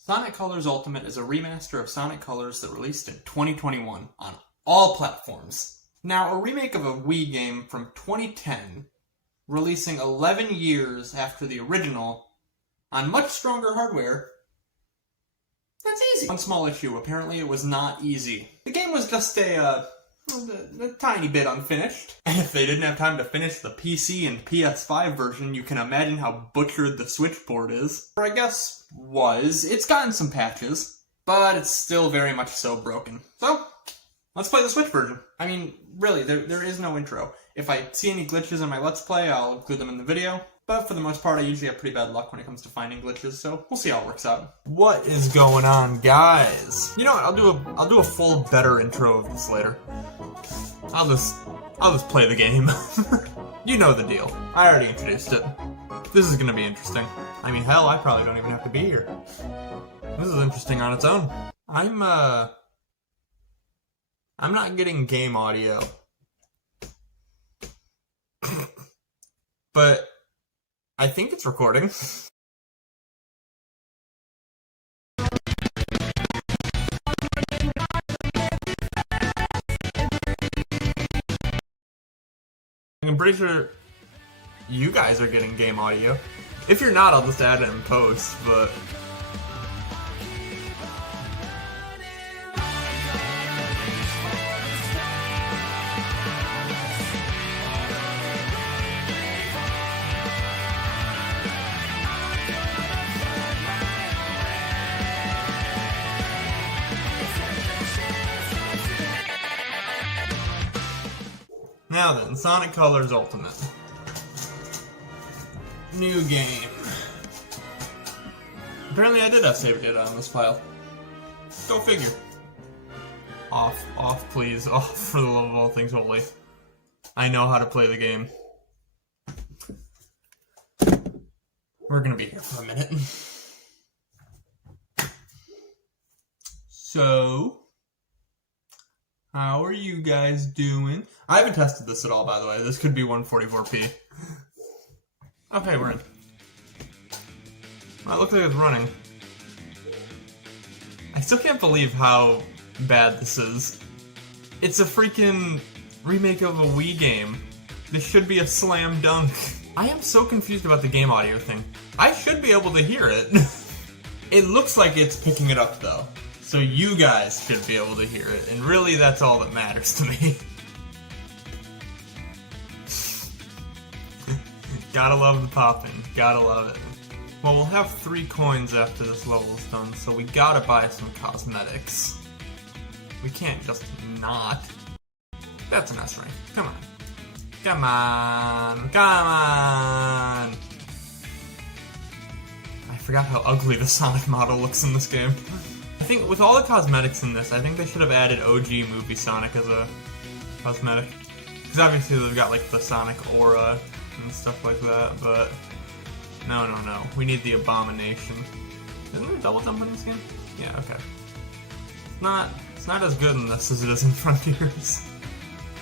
Sonic Colors Ultimate is a remaster of Sonic Colors that released in 2021 on all platforms. Now, a remake of a Wii game from 2010, releasing 11 years after the original, on much stronger hardware, that's easy. One small issue, apparently it was not easy. The game was just a tiny bit unfinished. And if they didn't have time to finish the PC and PS5 version, you can imagine how butchered the switchboard is. Or I guess was. It's gotten some patches, but it's still very much so broken. So, let's play the Switch version. I mean, really, there is no intro. If I see any glitches in my Let's Play, I'll include them in the video. But for the most part, I usually have pretty bad luck when it comes to finding glitches, so we'll see how it works out. What is going on, guys? You know what? I'll do a full better intro of this later. I'll just play the game. You know the deal. I already introduced it. This is gonna be interesting. I mean, hell, I probably don't even have to be here. This is interesting on its own. I'm not getting game audio. But I think it's recording. I'm pretty sure you guys are getting game audio. If you're not, I'll just add it in post, but... Now then, Sonic Colors Ultimate. New game. Apparently I did have save data on this file. Go figure. Off, please. Off, for the love of all things holy. I know how to play the game. We're gonna be here for a minute. So... how are you guys doing? I haven't tested this at all, by the way. This could be 144p. Okay, we're in. Well, it looks like it's running. I still can't believe how bad this is. It's a freaking remake of a Wii game. This should be a slam dunk. I am so confused about the game audio thing. I should be able to hear it. It looks like it's picking it up, though. So you guys should be able to hear it, and really that's all that matters to me. Gotta love the popping, gotta love it. Well, we'll have 3 coins after this level's done, so we gotta buy some cosmetics. We can't just not. That's an S rank, come on. Come on, come on! I forgot how ugly the Sonic model looks in this game. I think with all the cosmetics in this, I think they should have added OG movie Sonic as a cosmetic. Because obviously they've got like the Sonic aura and stuff like that, but no. We need the Abomination. Isn't there a double jump in this game? Yeah, okay. It's not as good in this as it is in Frontiers.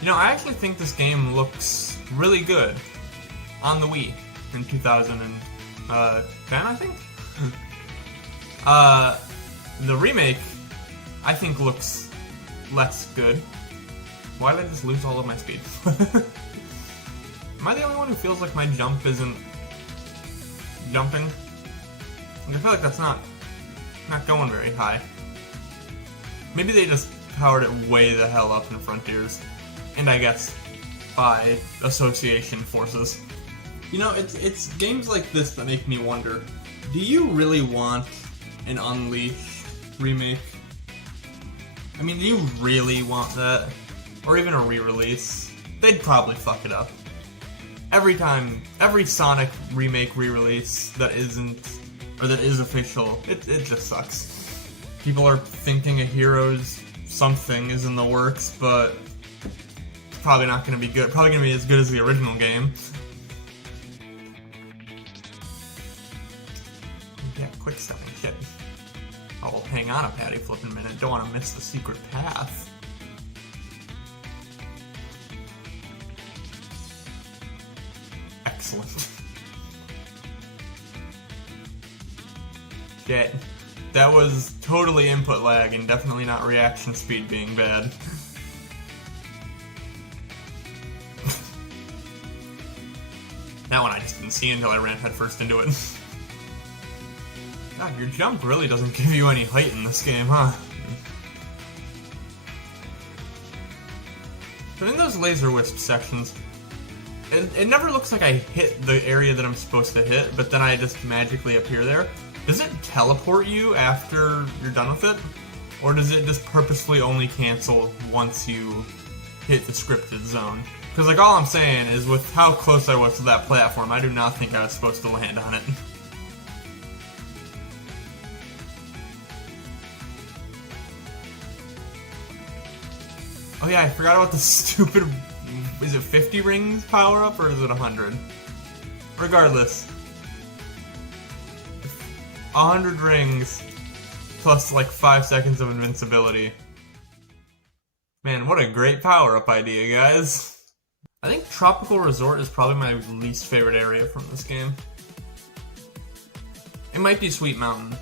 You know, I actually think this game looks really good on the Wii in 2010, I think? The remake, I think, looks less good. Why did I just lose all of my speed? Am I the only one who feels like my jump isn't jumping? I feel like that's not going very high. Maybe they just powered it way the hell up in Frontiers. And I guess by association forces. You know, it's games like this that make me wonder, do you really want an Unleash remake? I mean, do you really want that? Or even a re-release? They'd probably fuck it up. Every Sonic remake re-release that isn't, or that is official, it just sucks. People are thinking a Heroes something is in the works, but it's probably not gonna be good. Probably gonna be as good as the original game. Yeah, quick stepping shit. Oh, hang on a patty flipping minute. Don't want to miss the secret path. Excellent. Shit. That was totally input lag and definitely not reaction speed being bad. That one I just didn't see until I ran headfirst into it. God, your jump really doesn't give you any height in this game, huh? But in those laser wisp sections, it never looks like I hit the area that I'm supposed to hit, but then I just magically appear there. Does it teleport you after you're done with it? Or does it just purposefully only cancel once you hit the scripted zone? Because like all I'm saying is with how close I was to that platform, I do not think I was supposed to land on it. Oh yeah, I forgot about the stupid... Is it 50 rings power up or is it 100? Regardless. 100 rings plus like 5 seconds of invincibility. Man, what a great power up idea, guys. I think Tropical Resort is probably my least favorite area from this game. It might be Sweet Mountain.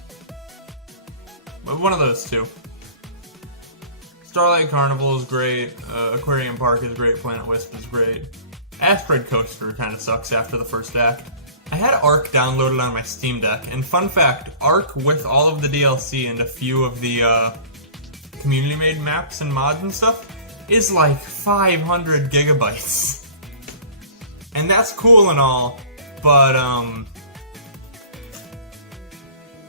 But one of those two. Starlight Carnival is great, Aquarium Park is great, Planet Wisp is great. Asteroid Coaster kind of sucks after the first act. I had Ark downloaded on my Steam Deck, and fun fact, Ark with all of the DLC and a few of the community-made maps and mods and stuff is like 500 gigabytes. And that's cool and all, but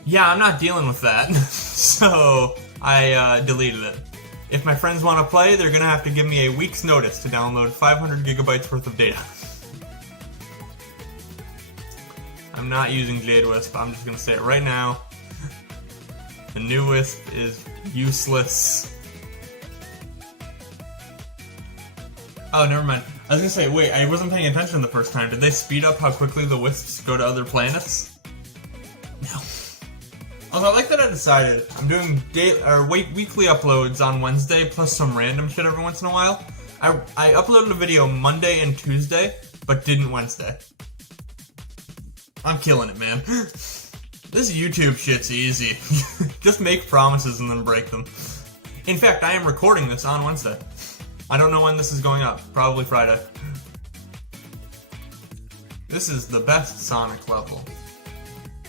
yeah, I'm not dealing with that, so I deleted it. If my friends want to play, they're gonna have to give me a week's notice to download 500 gigabytes worth of data. I'm not using Jade Wisp, I'm just gonna say it right now. The new Wisp is useless. Oh, never mind. I was gonna say, wait, I wasn't paying attention the first time. Did they speed up how quickly the Wisps go to other planets? No. Also, I like that I decided I'm doing weekly uploads on Wednesday, plus some random shit every once in a while. I uploaded a video Monday and Tuesday, but didn't Wednesday. I'm killing it, man. This YouTube shit's easy. Just make promises and then break them. In fact, I am recording this on Wednesday. I don't know when this is going up. Probably Friday. This is the best Sonic level.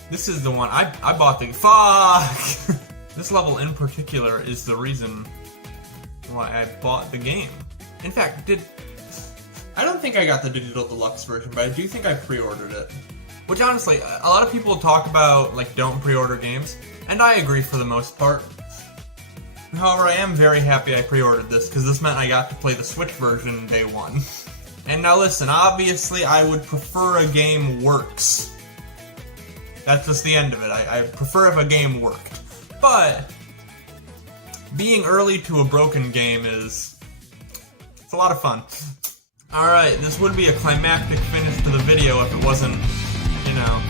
This is the one I bought the... Fuck! This level in particular is the reason why I bought the game. In fact, I don't think I got the digital deluxe version, but I do think I pre-ordered it. Which honestly, a lot of people talk about, like, don't pre-order games, and I agree for the most part. However, I am very happy I pre-ordered this, because this meant I got to play the Switch version day one. And now listen, obviously I would prefer a game works. That's just the end of it. I prefer if a game worked. But being early to a broken game it's a lot of fun. Alright, this would be a climactic finish to the video if it wasn't, you know,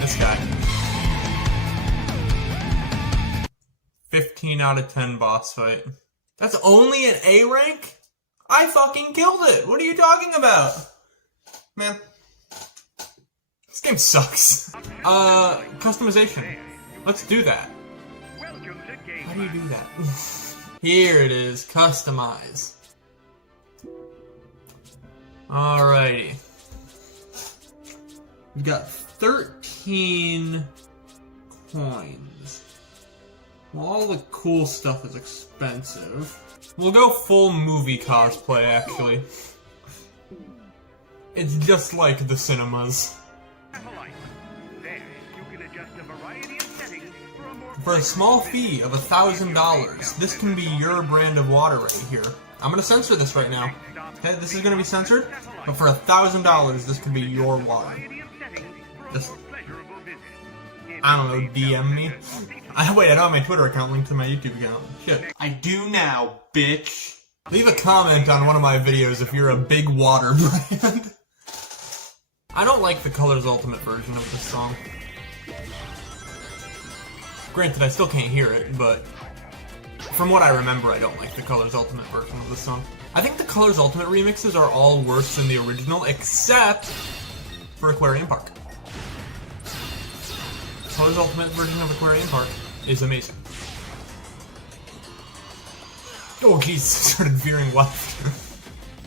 this guy. 15 out of 10 boss fight. That's only an A rank? I fucking killed it! What are you talking about? Man. This game sucks. Customization. Let's do that. How do you do that? Here it is, customize. Alrighty. We've got 13 coins. Well, all the cool stuff is expensive. We'll go full movie cosplay, actually. It's just like the cinemas. For a small fee of $1,000, this can be your brand of water right here. I'm gonna censor this right now. Okay, this is gonna be censored, but for $1,000, this could be your water. Just, I don't know, DM me. Wait, I don't have my Twitter account linked to my YouTube account. Shit. I do now, bitch. Leave a comment on one of my videos if you're a big water brand. I don't like the Colors Ultimate version of this song. Granted, I still can't hear it, but from what I remember, I don't like the Colors Ultimate version of this song. I think the Colors Ultimate remixes are all worse than the original, except for Aquarium Park. Toad's Ultimate version of Aquarium Park is amazing. Oh jeez, started veering left.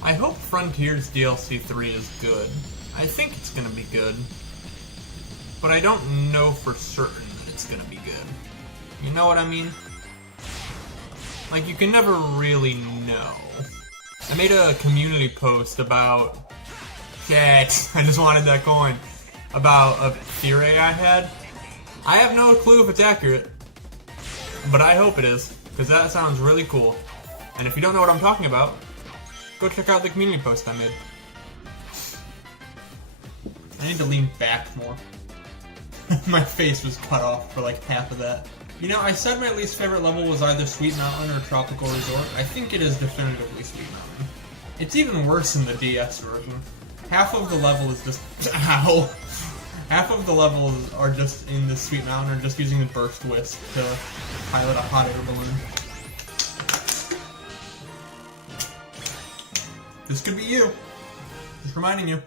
I hope Frontiers DLC 3 is good. I think it's gonna be good. But I don't know for certain that it's gonna be good. You know what I mean? Like, you can never really know. I made a community post about... Shit, I just wanted that coin. About a theory I had. I have no clue if it's accurate. But I hope it is, because that sounds really cool. And if you don't know what I'm talking about, go check out the community post I made. I need to lean back more. My face was cut off for like half of that. You know, I said my least favorite level was either Sweet Mountain or Tropical Resort. I think it is definitively Sweet Mountain. It's even worse in the DS version. Half of the level is just... Ow! Half of the levels are just in the Sweet Mountain or just using the Burst Wisp to pilot a hot air balloon. This could be you. Just reminding you.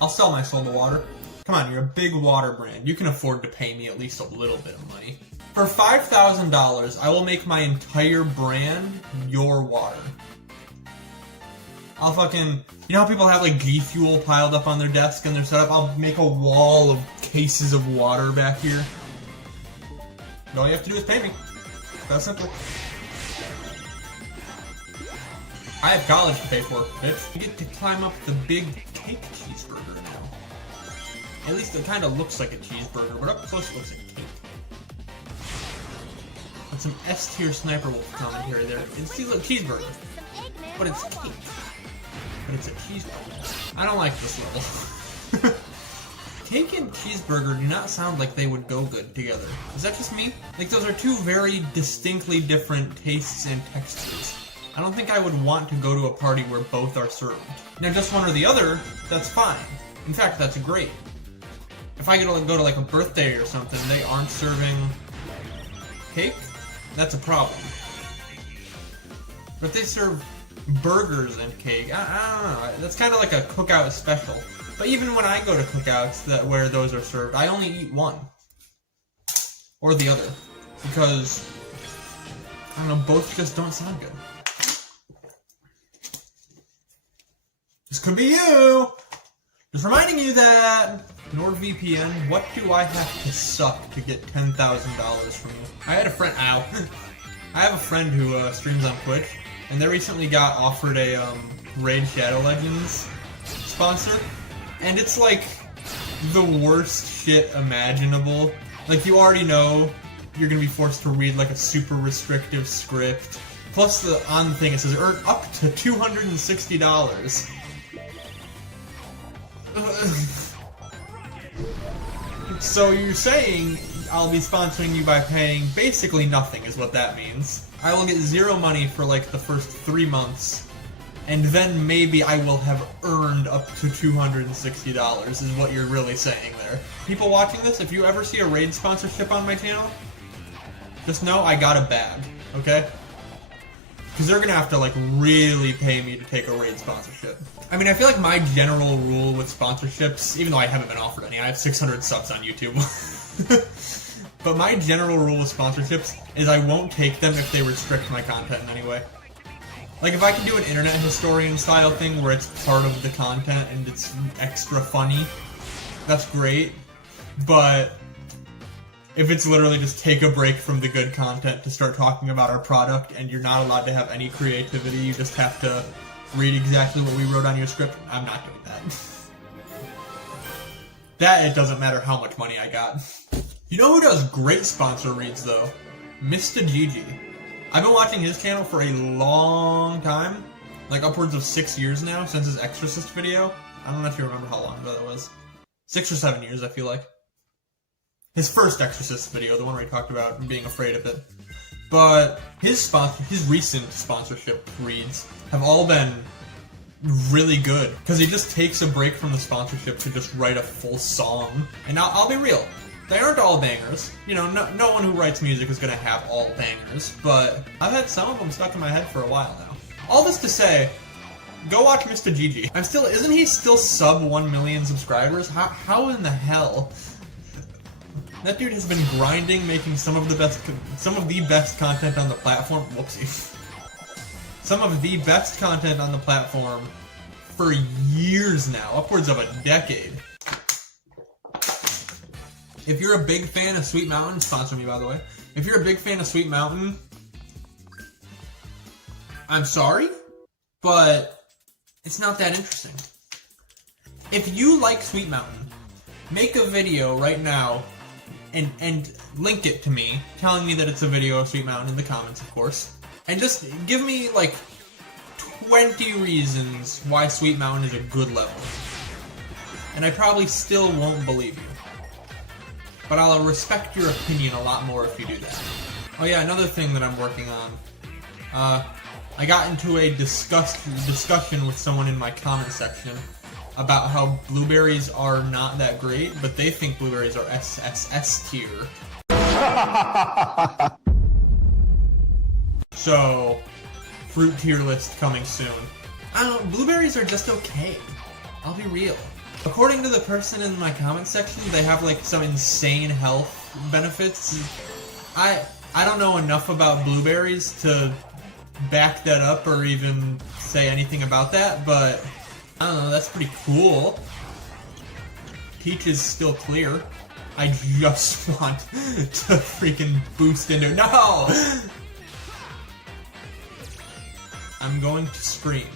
I'll sell my soul to water. Come on, you're a big water brand. You can afford to pay me at least a little bit of money. For $5,000, I will make my entire brand your water. I'll fucking... You know how people have like G Fuel piled up on their desk and their setup? I'll make a wall of cases of water back here. And all you have to do is pay me. That simple. I have college to pay for, bitch. You get to climb up the big cake cheeseburger now. At least it kind of looks like a cheeseburger, but up close it looks like a cake. That's some S-tier Sniper Wolf commentary there. It's a cheeseburger, but it's cake. But it's a cheeseburger. I don't like this level. Cake and cheeseburger do not sound like they would go good together. Is that just me? Like, those are two very distinctly different tastes and textures. I don't think I would want to go to a party where both are served. Now, just one or the other, that's fine. In fact, that's great. If I go to like a birthday or something, they aren't serving cake, that's a problem. But they serve burgers and cake, I don't know, that's kind of like a cookout special. But even when I go to cookouts where those are served, I only eat one. Or the other. Because, I don't know, both just don't sound good. This could be you! Just reminding you that NordVPN, what do I have to suck to get $10,000 from you? I had a friend, ow. I have a friend who streams on Twitch, and they recently got offered a Raid Shadow Legends sponsor, and it's like the worst shit imaginable. Like, you already know you're gonna be forced to read like a super restrictive script. Plus, on the thing it says earn up to $260. So you're saying I'll be sponsoring you by paying basically nothing is what that means. I will get zero money for like the first 3 months, and then maybe I will have earned up to $260 is what you're really saying there. People watching this, if you ever see a Raid sponsorship on my channel, just know I got a bag, okay? Because they're gonna have to like really pay me to take a Raid sponsorship. I mean, I feel like my general rule with sponsorships, even though I haven't been offered any, I have 600 subs on YouTube. But my general rule with sponsorships is I won't take them if they restrict my content in any way. Like, if I can do an internet historian style thing where it's part of the content and it's extra funny, that's great. But if it's literally just take a break from the good content to start talking about our product and you're not allowed to have any creativity, you just have to read exactly what we wrote on your script, I'm not doing that. That, it doesn't matter how much money I got. You know who does great sponsor reads, though? Mr. Gigi. I've been watching his channel for a long time. Like, upwards of 6 years now, since his Exorcist video. I don't know if you remember how long ago that was. 6 or 7 years, I feel like. His first Exorcist video, the one where he talked about being afraid of it. But his recent sponsorship reads have all been really good, because he just takes a break from the sponsorship to just write a full song. And I'll be real, they aren't all bangers. You know, no one who writes music is going to have all bangers, but I've had some of them stuck in my head for a while now. All this to say, go watch Mr. Gigi. Isn't he still sub 1 million subscribers? How in the hell? That dude has been grinding, making some of the best content on the platform. Whoopsie. Some of the best content on the platform for years now, upwards of a decade. If you're a big fan of Sweet Mountain, sponsor me by the way. If you're a big fan of Sweet Mountain, I'm sorry, but it's not that interesting. If you like Sweet Mountain, make a video right now and link it to me, telling me that it's a video of Sweet Mountain in the comments, of course. And just give me like 20 reasons why Sweet Mountain is a good level. And I probably still won't believe you. But I'll respect your opinion a lot more if you do that. Oh yeah, another thing that I'm working on. I got into a discussion with someone in my comment section about how blueberries are not that great, but they think blueberries are SSS tier. So, fruit tier list coming soon. I don't know, blueberries are just okay. I'll be real. According to the person in my comment section, they have like some insane health benefits. I don't know enough about blueberries to back that up or even say anything about that, but I don't know, that's pretty cool. Peach is still clear. I just want to freaking boost into it. No! I'm going to scream.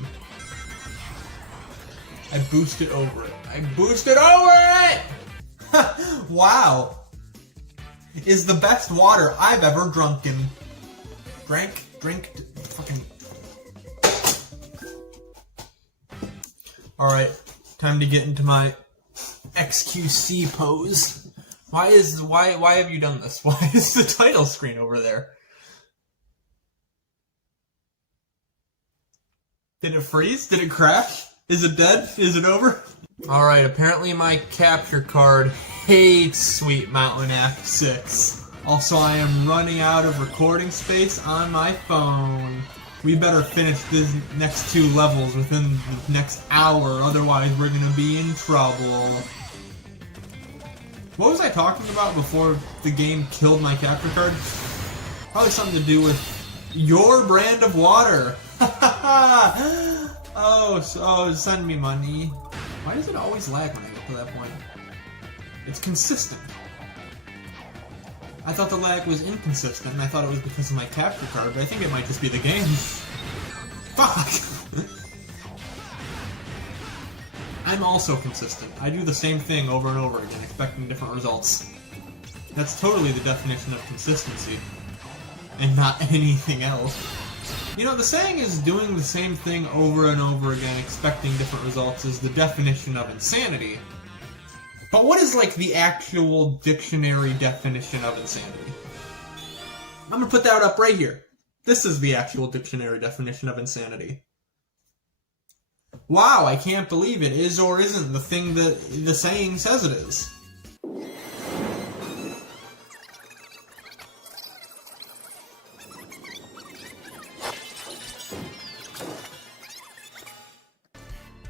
I boosted over it. I boosted over it! Wow. Is the best water I've ever drunken. Drink, fucking. Alright, time to get into my XQC pose. Why have you done this? Why is the title screen over there? Did it freeze? Did it crash? Is it dead? Is it over? Alright, apparently my capture card hates Sweet Mountain Act 6. Also, I am running out of recording space on my phone. We better finish these next 2 levels within the next hour, otherwise we're gonna be in trouble. What was I talking about before the game killed my capture card? Probably something to do with your brand of water. Oh, send me money. Why does it always lag when I get to that point? It's consistent. I thought the lag was inconsistent, and I thought it was because of my capture card, but I think it might just be the game. Fuck! I'm also consistent. I do the same thing over and over again, expecting different results. That's totally the definition of consistency, and not anything else. You know, the saying is doing the same thing over and over again, expecting different results is the definition of insanity. But what is, like, the actual dictionary definition of insanity? I'm gonna put that up right here. This is the actual dictionary definition of insanity. Wow, I can't believe it is or isn't the thing that the saying says it is.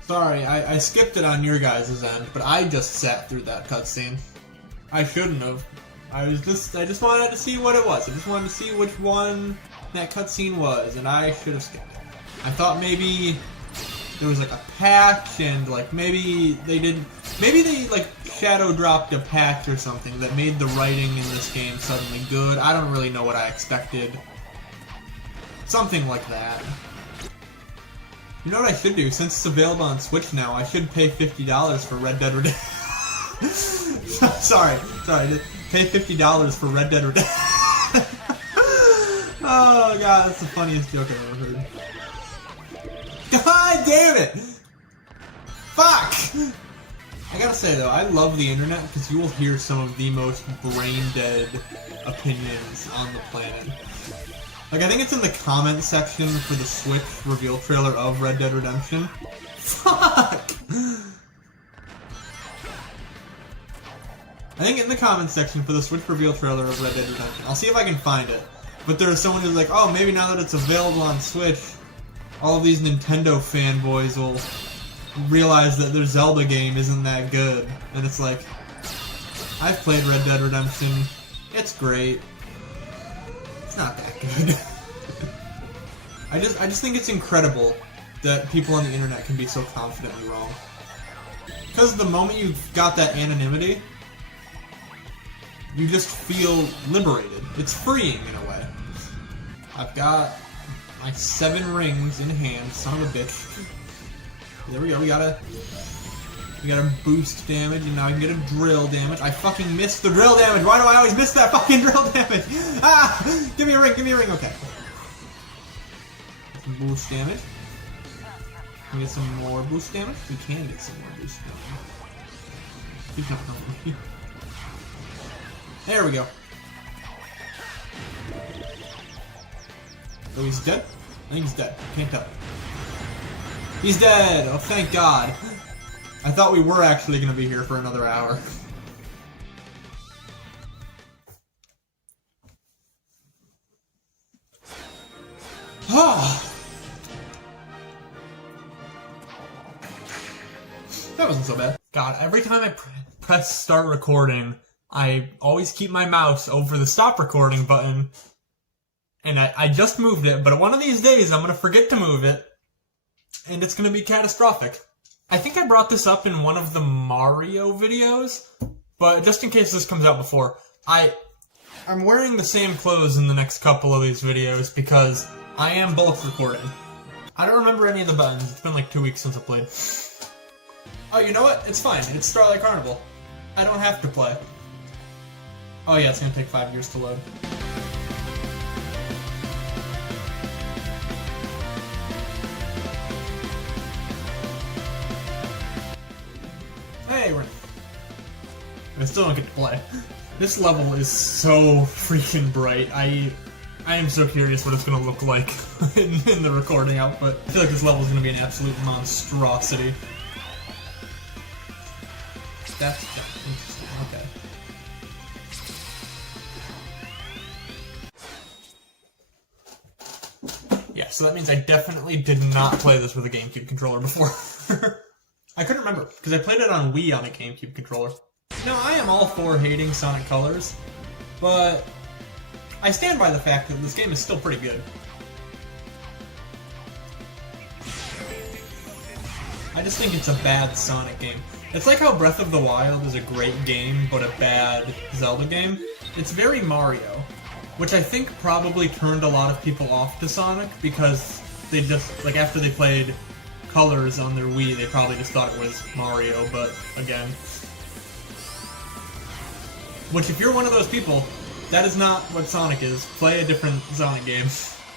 Sorry, I skipped it on your guys' end, but I just sat through that cutscene. I shouldn't have. I just wanted to see what it was. I just wanted to see which one that cutscene was, and I should have skipped it. I thought maybe there was like a patch, and like maybe they like shadow dropped a patch or something that made the writing in this game suddenly good. I don't really know what I expected. Something like that. You know what I should do? Since it's available on Switch now, I should pay $50 for Red Dead Redemption. sorry. Pay $50 for Red Dead Redemption. Oh god, that's the funniest joke I've ever heard. God damn it! Fuck! I gotta say though, I love the internet because you will hear some of the most brain-dead opinions on the planet. Like, I think it's in the comment section for the Switch reveal trailer of Red Dead Redemption. Fuck! I think in the comment section for the Switch reveal trailer of Red Dead Redemption. I'll see if I can find it. But there's someone who's like, oh, maybe now that it's available on Switch, all of these Nintendo fanboys will realize that their Zelda game isn't that good. And it's like, I've played Red Dead Redemption. It's great. It's not that good. I just think it's incredible that people on the internet can be so confidently wrong. Because the moment you've got that anonymity, you just feel liberated. It's freeing in a way. I've got my 7 rings in hand, son of a bitch. There we go, we gotta boost damage, and now I can get a drill damage. I fucking missed the drill damage! Why do I always miss that fucking drill damage? Ah! Give me a ring, okay. Some boost damage. Can we get some more boost damage? We can get some more boost damage. Keep not coming. There we go. Oh, he's dead? I think he's dead. Can't tell. He's dead! Oh, thank God. I thought we were actually going to be here for another hour. That wasn't so bad. God, every time I press start recording, I always keep my mouse over the stop recording button. And I just moved it, but one of these days I'm going to forget to move it. And it's going to be catastrophic. I think I brought this up in one of the Mario videos, but just in case this comes out before, I'm wearing the same clothes in the next couple of these videos because I am bulk recording. I don't remember any of the buttons. It's been like 2 weeks since I played. Oh, you know what? It's fine. It's Starlight Carnival. I don't have to play. Oh yeah, it's going to take 5 years to load. Hey, I still don't get to play. This level is so freaking bright. I am so curious what it's going to look like in the recording output. I feel like this level is going to be an absolute monstrosity. That's interesting. Okay. Yeah, so that means I definitely did not play this with a GameCube controller before. I couldn't remember, because I played it on Wii on a GameCube controller. Now, I am all for hating Sonic Colors, but I stand by the fact that this game is still pretty good. I just think it's a bad Sonic game. It's like how Breath of the Wild is a great game, but a bad Zelda game. It's very Mario, which I think probably turned a lot of people off to Sonic, because they just, like, after they played Colors on their Wii, they probably just thought it was Mario, but again. Which, if you're one of those people, that is not what Sonic is. Play a different Sonic game.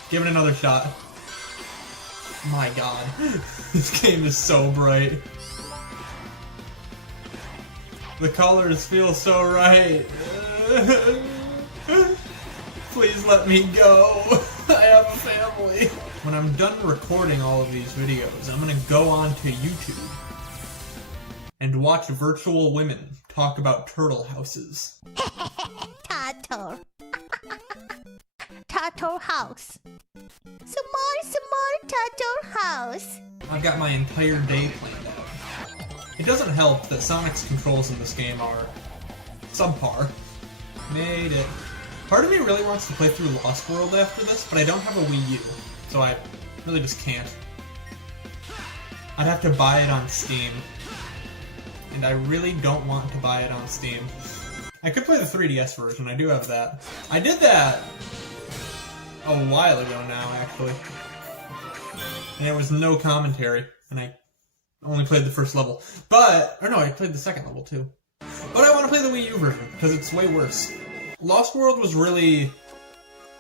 Give it another shot. My God. This game is so bright. The colors feel so right. Please let me go. I have a family. When I'm done recording all of these videos, I'm gonna go on to YouTube and watch virtual women talk about turtle houses. Turtle. Turtle house. Some more turtle house. I've got my entire day planned out. It doesn't help that Sonic's controls in this game are subpar. Made it. Part of me really wants to play through Lost World after this, but I don't have a Wii U, so I really just can't. I'd have to buy it on Steam, and I really don't want to buy it on Steam. I could play the 3DS version, I do have that. I did that a while ago now, actually. And there was no commentary, and I only played the first level. But, or no, I played the second level too. But I want to play the Wii U version, because it's way worse. Lost World was really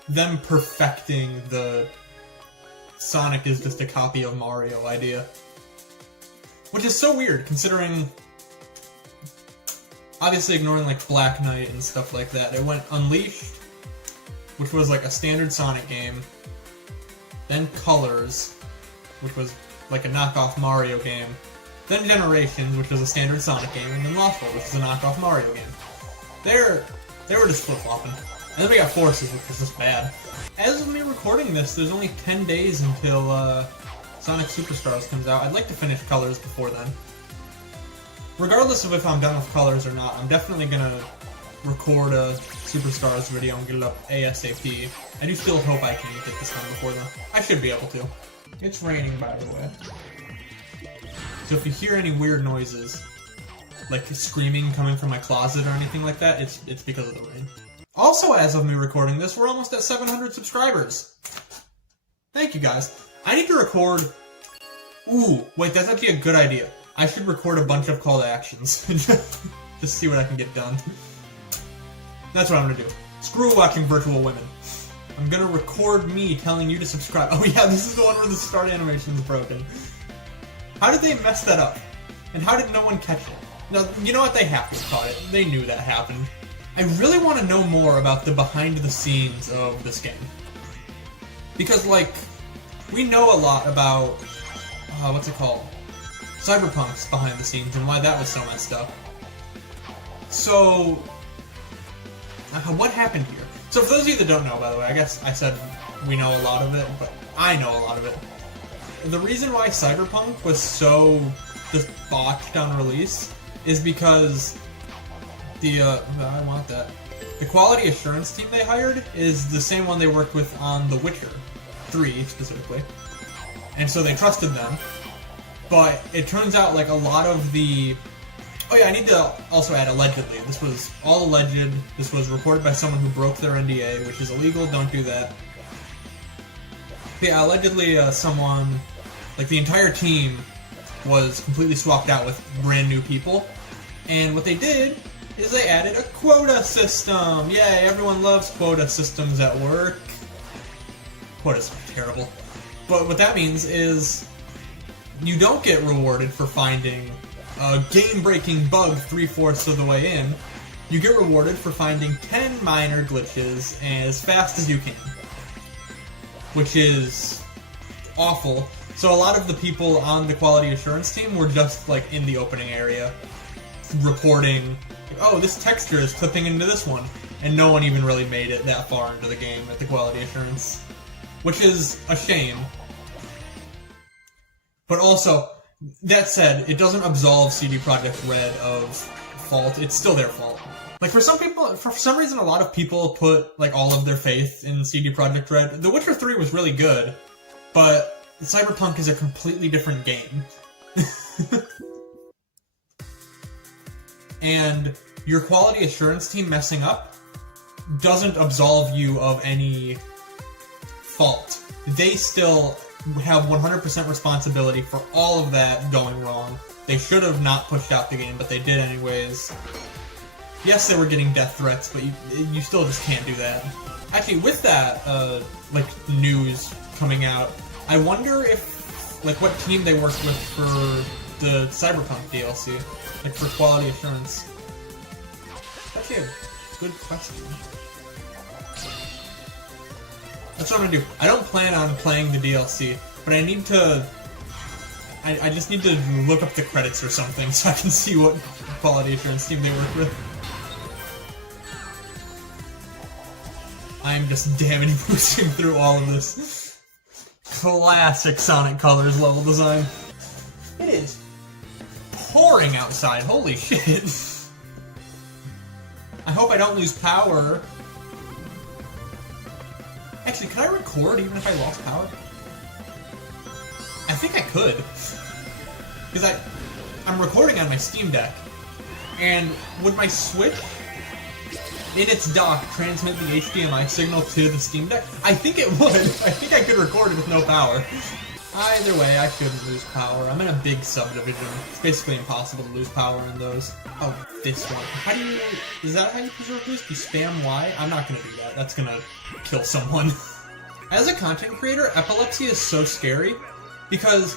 them perfecting the Sonic is just a copy of Mario idea. Which is so weird, considering, obviously ignoring like Black Knight and stuff like that. It went Unleashed, which was like a standard Sonic game, then Colors, which was like a knockoff Mario game, then Generations, which was a standard Sonic game, and then Lost World, which is a knockoff Mario game. They were just flip-flopping. And then we got Forces, which was just bad. As of me recording this, there's only 10 days until Sonic Superstars comes out. I'd like to finish Colors before then. regardless of if I'm done with colors or not, I'm definitely gonna record a Superstars video and get it up ASAP. I do still hope I can get this done before then. I should be able to. It's raining, by the way. So if you hear any weird noises, like screaming coming from my closet or anything like that, it's because of the rain. Also, as of me recording this, we're almost at 700 subscribers. Thank you, guys. I need to record... Ooh, wait, that's actually a good idea. I should record a bunch of call to actions. Just see what I can get done. That's what I'm gonna do. Screw watching virtual women. I'm gonna record me telling you to subscribe. Oh yeah, this is the one where the start animation is broken. How did they mess that up? And how did no one catch it? Now, you know what? They have to caught it. They knew that happened. I really want to know more about the behind the scenes of this game. Because, like, we know a lot about, what's it called? Cyberpunk's behind the scenes and why that was so messed up. So, what happened here? So for those of you that don't know, by the way, I guess I said we know a lot of it, but I know a lot of it. The reason why Cyberpunk was so just botched on release is because the, I want that. The quality assurance team they hired is the same one they worked with on The Witcher 3, specifically. And so they trusted them. But it turns out, like, a lot of the... Oh yeah, I need to also add allegedly. This was all alleged. This was reported by someone who broke their NDA, which is illegal. Don't do that. But yeah, allegedly someone... Like, the entire team was completely swapped out with brand new people. And what they did is they added a quota system. Yay, everyone loves quota systems at work. Quotas are terrible. But what that means is you don't get rewarded for finding a game-breaking bug 3/4 of the way in. You get rewarded for finding 10 minor glitches as fast as you can. Which is awful. So a lot of the people on the quality assurance team were just, like, in the opening area, reporting, oh, this texture is clipping into this one, and no one even really made it that far into the game at the quality assurance. Which is a shame. But also, that said, it doesn't absolve CD Projekt Red of fault. It's still their fault. Like, for some people, for some reason, a lot of people put, like, all of their faith in CD Projekt Red. The Witcher 3 was really good, but Cyberpunk is a completely different game. And your quality assurance team messing up doesn't absolve you of any fault. They still have 100% responsibility for all of that going wrong. They should have not pushed out the game, but they did anyways. Yes, they were getting death threats, but you still just can't do that. Actually, with that, like, news coming out, I wonder if, like, what team they worked with for the Cyberpunk DLC, like, for quality assurance. That's actually a good question. That's what I'm gonna do. I don't plan on playing the DLC, but I need to... I just need to look up the credits or something so I can see what quality assurance team they work with. I'm just damage boosting through all of this. Classic Sonic Colors level design. It is pouring outside, holy shit. I hope I don't lose power. Actually, could I record even if I lost power? I think I could. Because I'm recording on my Steam Deck. And would my Switch, in its dock, transmit the HDMI signal to the Steam Deck? I think it would. I think I could record it with no power. Either way, I shouldn't lose power. I'm in a big subdivision. It's basically impossible to lose power in those. Oh, this one. How do you... Is that how you preserve this? You spam Y? I'm not gonna do that. That's gonna kill someone. As a content creator, epilepsy is so scary because,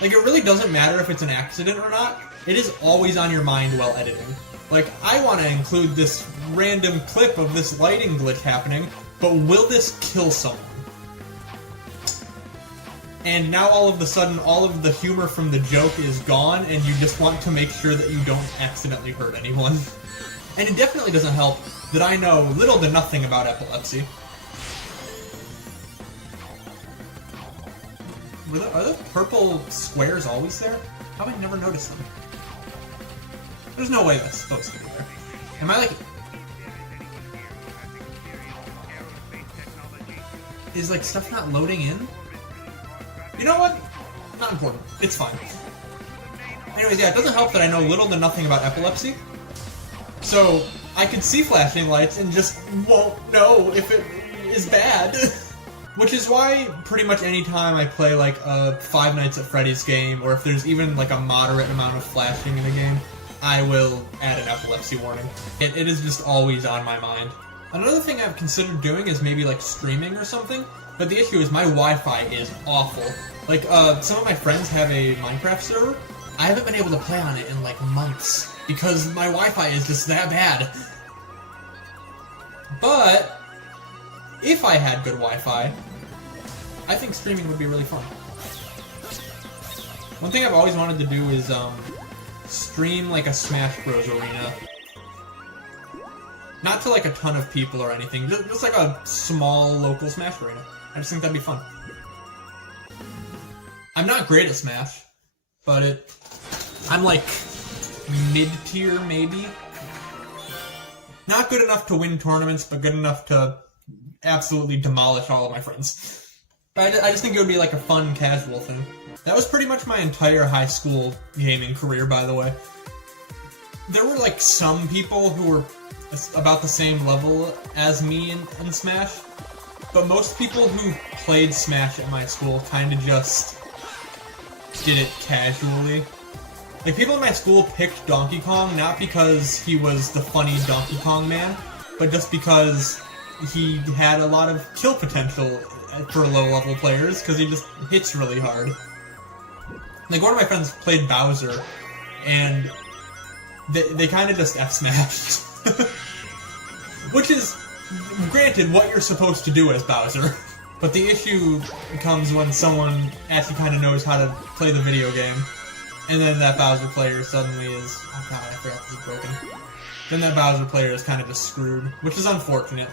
like, it really doesn't matter if it's an accident or not. It is always on your mind while editing. Like, I want to include this random clip of this lighting glitch happening, but will this kill someone? And now all of a sudden, all of the humor from the joke is gone, and you just want to make sure that you don't accidentally hurt anyone. And it definitely doesn't help that I know little to nothing about epilepsy. Are the purple squares always there? How have I never noticed them? There's no way that's supposed to be there. Am I like... Is like stuff not loading in? You know what? Not important. It's fine. Anyways, yeah, it doesn't help that I know little to nothing about epilepsy. So, I can see flashing lights and just won't know if it is bad. Which is why pretty much any time I play like a Five Nights at Freddy's game, or if there's even like a moderate amount of flashing in a game, I will add an epilepsy warning. It is just always on my mind. Another thing I've considered doing is maybe like streaming or something, but the issue is my Wi-Fi is awful. Like, some of my friends have a Minecraft server. I haven't been able to play on it in like months, because my Wi-Fi is just that bad. But if I had good Wi-Fi, I think streaming would be really fun. One thing I've always wanted to do is stream like a Smash Bros. Arena. Not to like a ton of people or anything, just like a small local Smash Arena. I just think that'd be fun. I'm not great at Smash, but I'm like mid-tier maybe. Not good enough to win tournaments, but good enough to absolutely demolish all of my friends. But I just think it would be like a fun, casual thing. That was pretty much my entire high school gaming career, by the way. There were like some people who were about the same level as me in Smash, but most people who played Smash at my school kind of just did it casually. Like, people in my school picked Donkey Kong not because he was the funny Donkey Kong man, but just because he had a lot of kill potential for low-level players, because he just hits really hard. Like, one of my friends played Bowser, and they kind of just F-smashed. Which is, granted, what you're supposed to do as Bowser. But the issue comes when someone actually kind of knows how to play the video game, and then that Bowser player suddenly is... Oh god, I forgot this is broken. Then that Bowser player is kind of just screwed, which is unfortunate.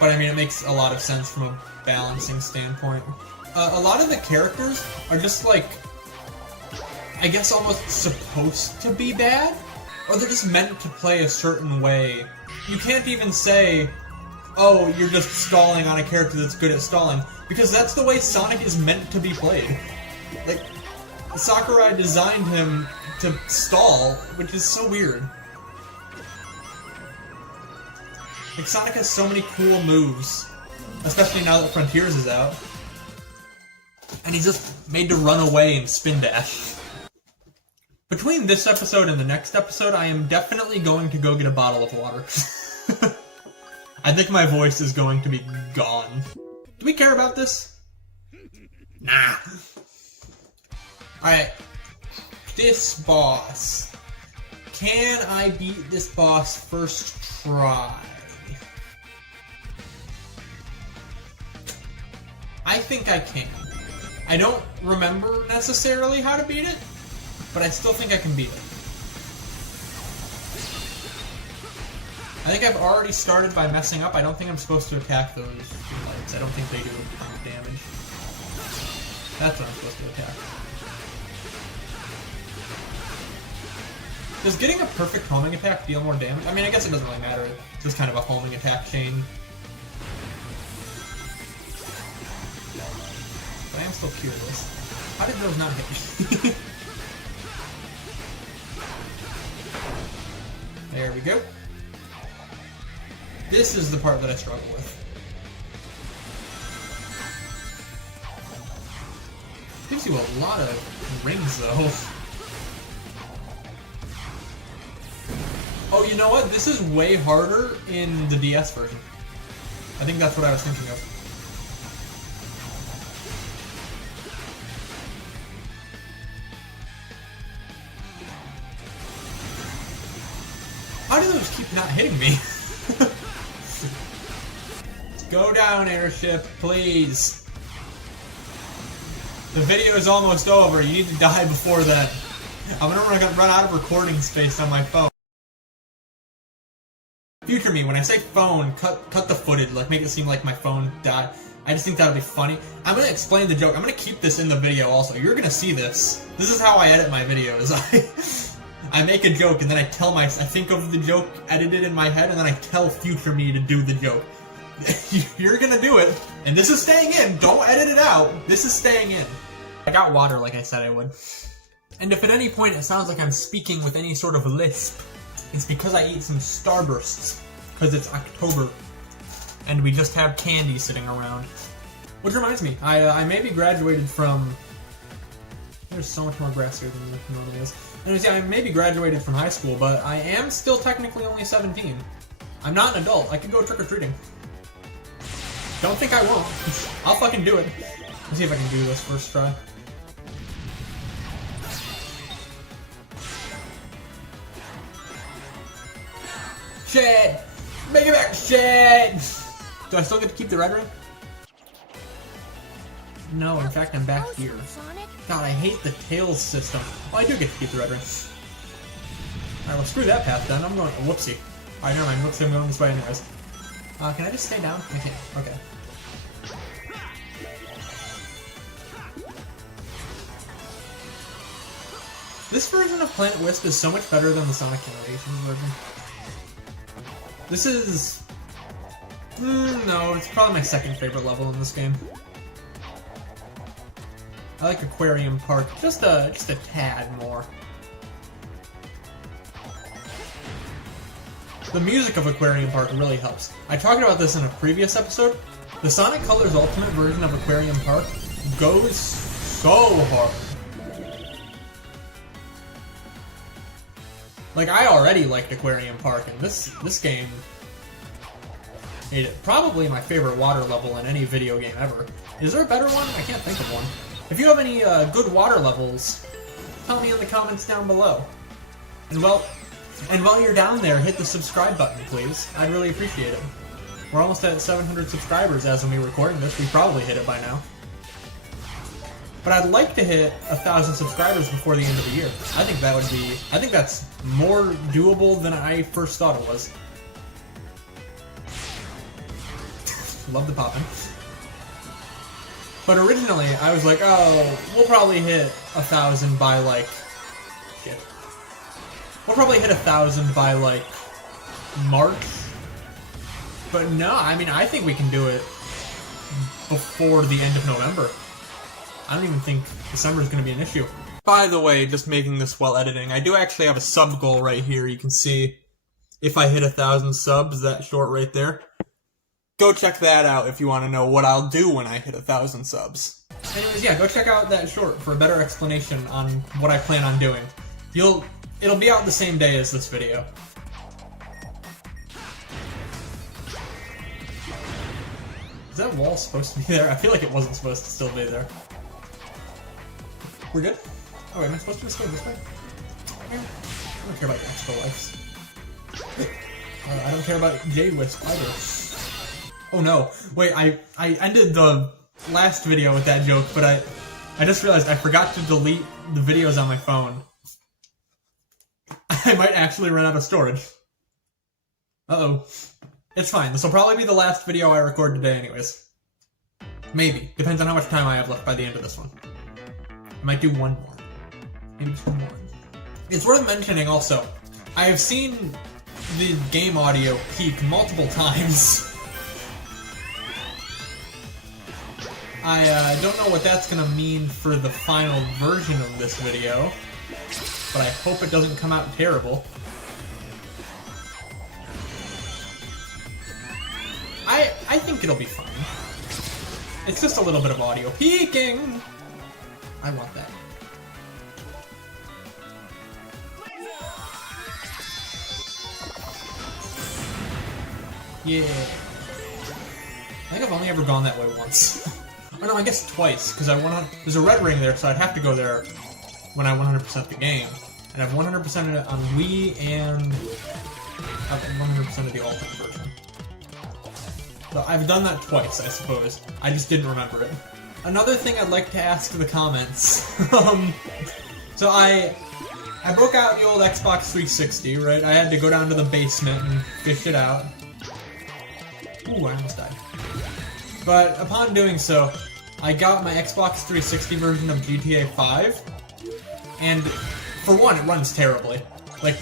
But I mean, it makes a lot of sense from a balancing standpoint. A lot of the characters are just like, I guess almost supposed to be bad? Or they're just meant to play a certain way. You can't even say, oh, you're just stalling on a character that's good at stalling, because that's the way Sonic is meant to be played. Like, Sakurai designed him to stall, which is so weird. Like, Sonic has so many cool moves, especially now that Frontiers is out. And he's just made to run away and spin dash. Between this episode and the next episode, I am definitely going to go get a bottle of water. I think my voice is going to be gone. Do we care about this? Nah. Alright. This boss. Can I beat this boss first try? I think I can. I don't remember necessarily how to beat it, but I still think I can beat it. I think I've already started by messing up. I don't think I'm supposed to attack those lights. I don't think they do damage. That's what I'm supposed to attack. Does getting a perfect homing attack deal more damage? I mean, I guess it doesn't really matter. It's just kind of a homing attack chain. But I am still curious. How did those not hit me? There we go. This is the part that I struggle with. Gives you a lot of rings, though. Oh, you know what? This is way harder in the DS version. I think that's what I was thinking of. How do those keep not hitting me? Go down, airship, please. The video is almost over. You need to die before then. I'm gonna run out of recording space on my phone. Future me, when I say phone, cut the footage. Like, make it seem like my phone died. I just think that'll be funny. I'm gonna explain the joke. I'm gonna keep this in the video also. You're gonna see this. This is how I edit my videos. I make a joke and then I think of the joke edited in my head and then I tell future me to do the joke. You're gonna do it. And this is staying in. Don't edit it out. This is staying in. I got water like I said I would. And if at any point it sounds like I'm speaking with any sort of lisp, it's because I eat some Starbursts. Because it's October. And we just have candy sitting around. Which reminds me, I maybe graduated from... There's so much more grass here than there normally is. Anyways, yeah, I maybe graduated from high school, but I am still technically only 17. I'm not an adult. I could go trick-or-treating. Don't think I won't. I'll fucking do it. Let's see if I can do this first try. Shit! Make it back! Shit! Do I still get to keep the red ring? No, in fact, I'm back here. God, I hate the Tails system. Oh, I do get to keep the red ring. Alright, well, screw that path then. I'm going... Whoopsie. Alright, never mind. Whoopsie, I'm going this way anyways. Can I just stay down? I can't. Okay. This version of Planet Wisp is so much better than the Sonic Generations version. This is... no, it's probably my second favorite level in this game. I like Aquarium Park just a tad more. The music of Aquarium Park really helps. I talked about this in a previous episode. The Sonic Colors Ultimate version of Aquarium Park goes so hard. Like, I already liked Aquarium Park, and this game made it probably my favorite water level in any video game ever. Is there a better one? I can't think of one. If you have any good water levels, tell me in the comments down below. And while you're down there, hit the subscribe button, please. I'd really appreciate it. We're almost at 700 subscribers as of me recording this. We probably hit it by now. But I'd like to hit 1,000 subscribers before the end of the year. I think that's more doable than I first thought it was. Love the popping. But originally, I was like, oh, we'll probably hit 1,000 by like... Shit. We'll probably hit 1,000 by like... March? But no, I mean, I think we can do it before the end of November. I don't even think December is going to be an issue. By the way, just making this while editing, I do actually have a sub goal right here. You can see if I hit 1,000 subs, that short right there. Go check that out if you want to know what I'll do when I hit 1,000 subs. Anyways, yeah, go check out that short for a better explanation on what I plan on doing. It'll be out the same day as this video. Is that wall supposed to be there? I feel like it wasn't supposed to still be there. We're good? Oh wait, am I supposed to just go this way? I don't care about your extra lives. I don't care about Jade Wisp either. Oh no, wait, I ended the last video with that joke, but I just realized I forgot to delete the videos on my phone. I might actually run out of storage. Uh-oh. It's fine, this will probably be the last video I record today anyways. Maybe. Depends on how much time I have left by the end of this one. I might do one more. Maybe two more. It's worth mentioning also, I have seen the game audio peak multiple times. I don't know what that's gonna mean for the final version of this video, but I hope it doesn't come out terrible. I think it'll be fine. It's just a little bit of audio peaking! I want that. Yeah. I think I've only ever gone that way once. Oh no, I guess twice, because there's a red ring there, so I'd have to go there when I 100% the game. And I've 100%ed it on Wii and I've 100% of the Ultimate version. So I've done that twice, I suppose. I just didn't remember it. Another thing I'd like to ask in the comments. So I broke out the old Xbox 360, right? I had to go down to the basement and fish it out. Ooh, I almost died. But upon doing so, I got my Xbox 360 version of GTA 5, and for one, it runs terribly. Like,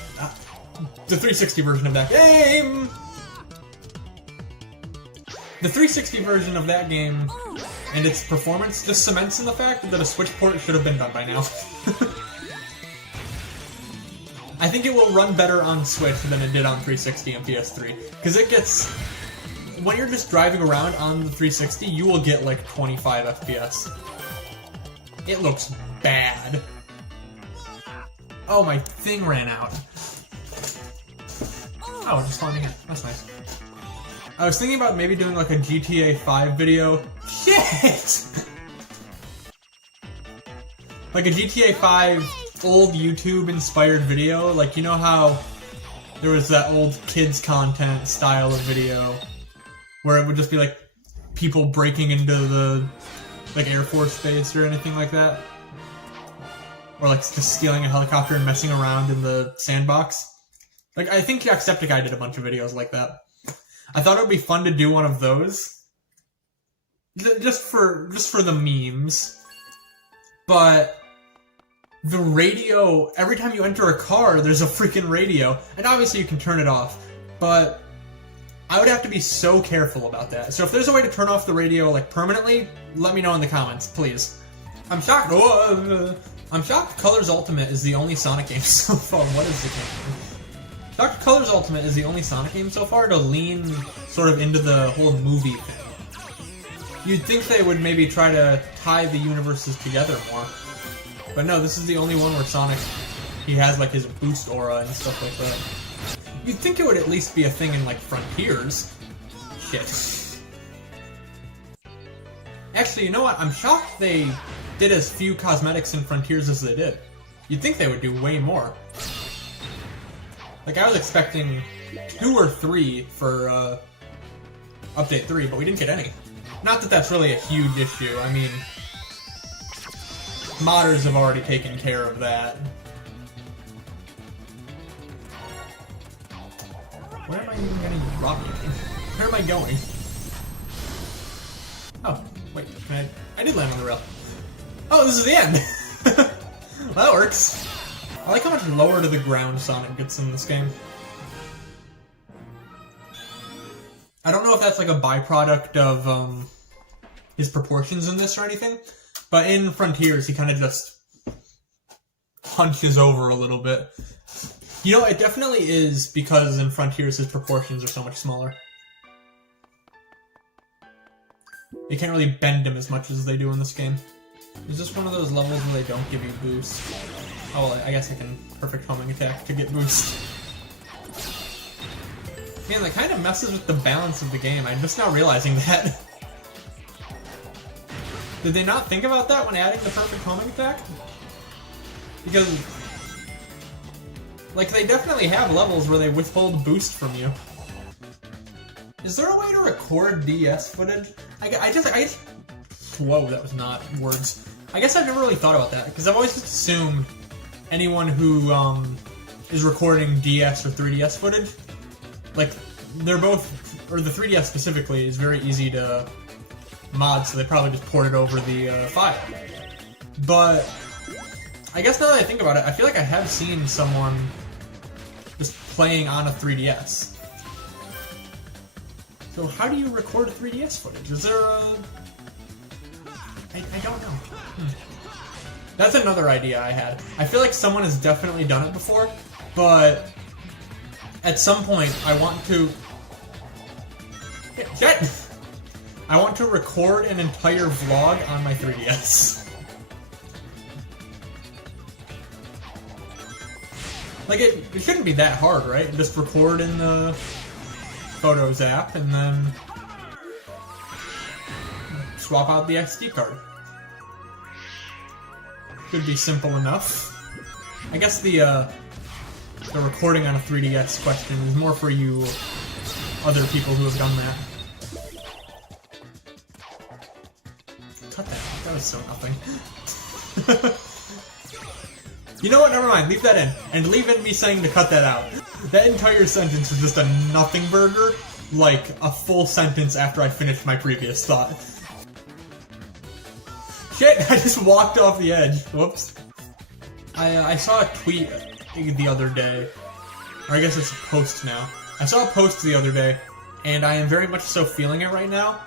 the 360 version of that game... The 360 version of that game and its performance just cements in the fact that a Switch port should have been done by now. I think it will run better on Switch than it did on 360 and PS3, because it gets... When you're just driving around on the 360, you will get like 25 FPS. It looks bad. Oh, my thing ran out. Oh, just finding it. That's nice. I was thinking about maybe doing like a GTA 5 video. Shit! Like a GTA 5 old YouTube inspired video. Like, you know how there was that old kids content style of video where it would just be like people breaking into the like Air Force Base or anything like that? Or like just stealing a helicopter and messing around in the sandbox? Like, I think Jacksepticeye did a bunch of videos like that. I thought it would be fun to do one of those. Just for the memes. But the radio, every time you enter a car, there's a freaking radio. And obviously you can turn it off. But I would have to be so careful about that. So if there's a way to turn off the radio like permanently, let me know in the comments, please. I'm shocked. I'm shocked Colors Ultimate is the only Sonic game so far. What is the game? Dr. Colors Ultimate is the only Sonic game so far to lean sort of into the whole movie thing. You'd think they would maybe try to tie the universes together more. But no, this is the only one where Sonic, he has like his boost aura and stuff like that. You'd think it would at least be a thing in like Frontiers. Shit. Actually, you know what? I'm shocked they did as few cosmetics in Frontiers as they did. You'd think they would do way more. Like, I was expecting 2 or 3 for Update 3, but we didn't get any. Not that that's really a huge issue. I mean, modders have already taken care of that. Where am I even getting rocket? Where am I going? Oh, wait, can I did land on the rail. Oh, this is the end! Well, that works. I like how much lower to the ground Sonic gets in this game. I don't know if that's like a byproduct of his proportions in this or anything, but in Frontiers he kind of just hunches over a little bit. You know, it definitely is because in Frontiers his proportions are so much smaller. You can't really bend him as much as they do in this game. Is this one of those levels where they don't give you boost? Oh, well, I guess I can perfect homing attack to get boost. Man, that kind of messes with the balance of the game. I'm just now realizing that. Did they not think about that when adding the perfect homing attack? Because, like, they definitely have levels where they withhold boost from you. Is there a way to record DS footage? I just whoa, that was not words. I guess I've never really thought about that, because I've always just assumed anyone who is recording DS or 3DS footage, like, they're both, or the 3DS specifically, is very easy to mod, so they probably just port it over the file. But I guess now that I think about it, I feel like I have seen someone just playing on a 3DS. So how do you record 3DS footage? Is there a... I don't know. That's another idea I had. I feel like someone has definitely done it before, but at some point I want to... I want to record an entire vlog on my 3DS. Like, it shouldn't be that hard, right? Just record in the Photos app and then swap out the SD card. Should be simple enough. I guess the recording on a 3DS question is more for you other people who have done that. Cut that out. That was so nothing. You know what? Never mind. Leave that in. And leave in me saying to cut that out. That entire sentence was just a nothing burger. like a full sentence after I finished my previous thought. Shit, I just walked off the edge. Whoops. I saw a tweet the other day, or I guess it's a post now. I saw a post the other day, and I am very much so feeling it right now.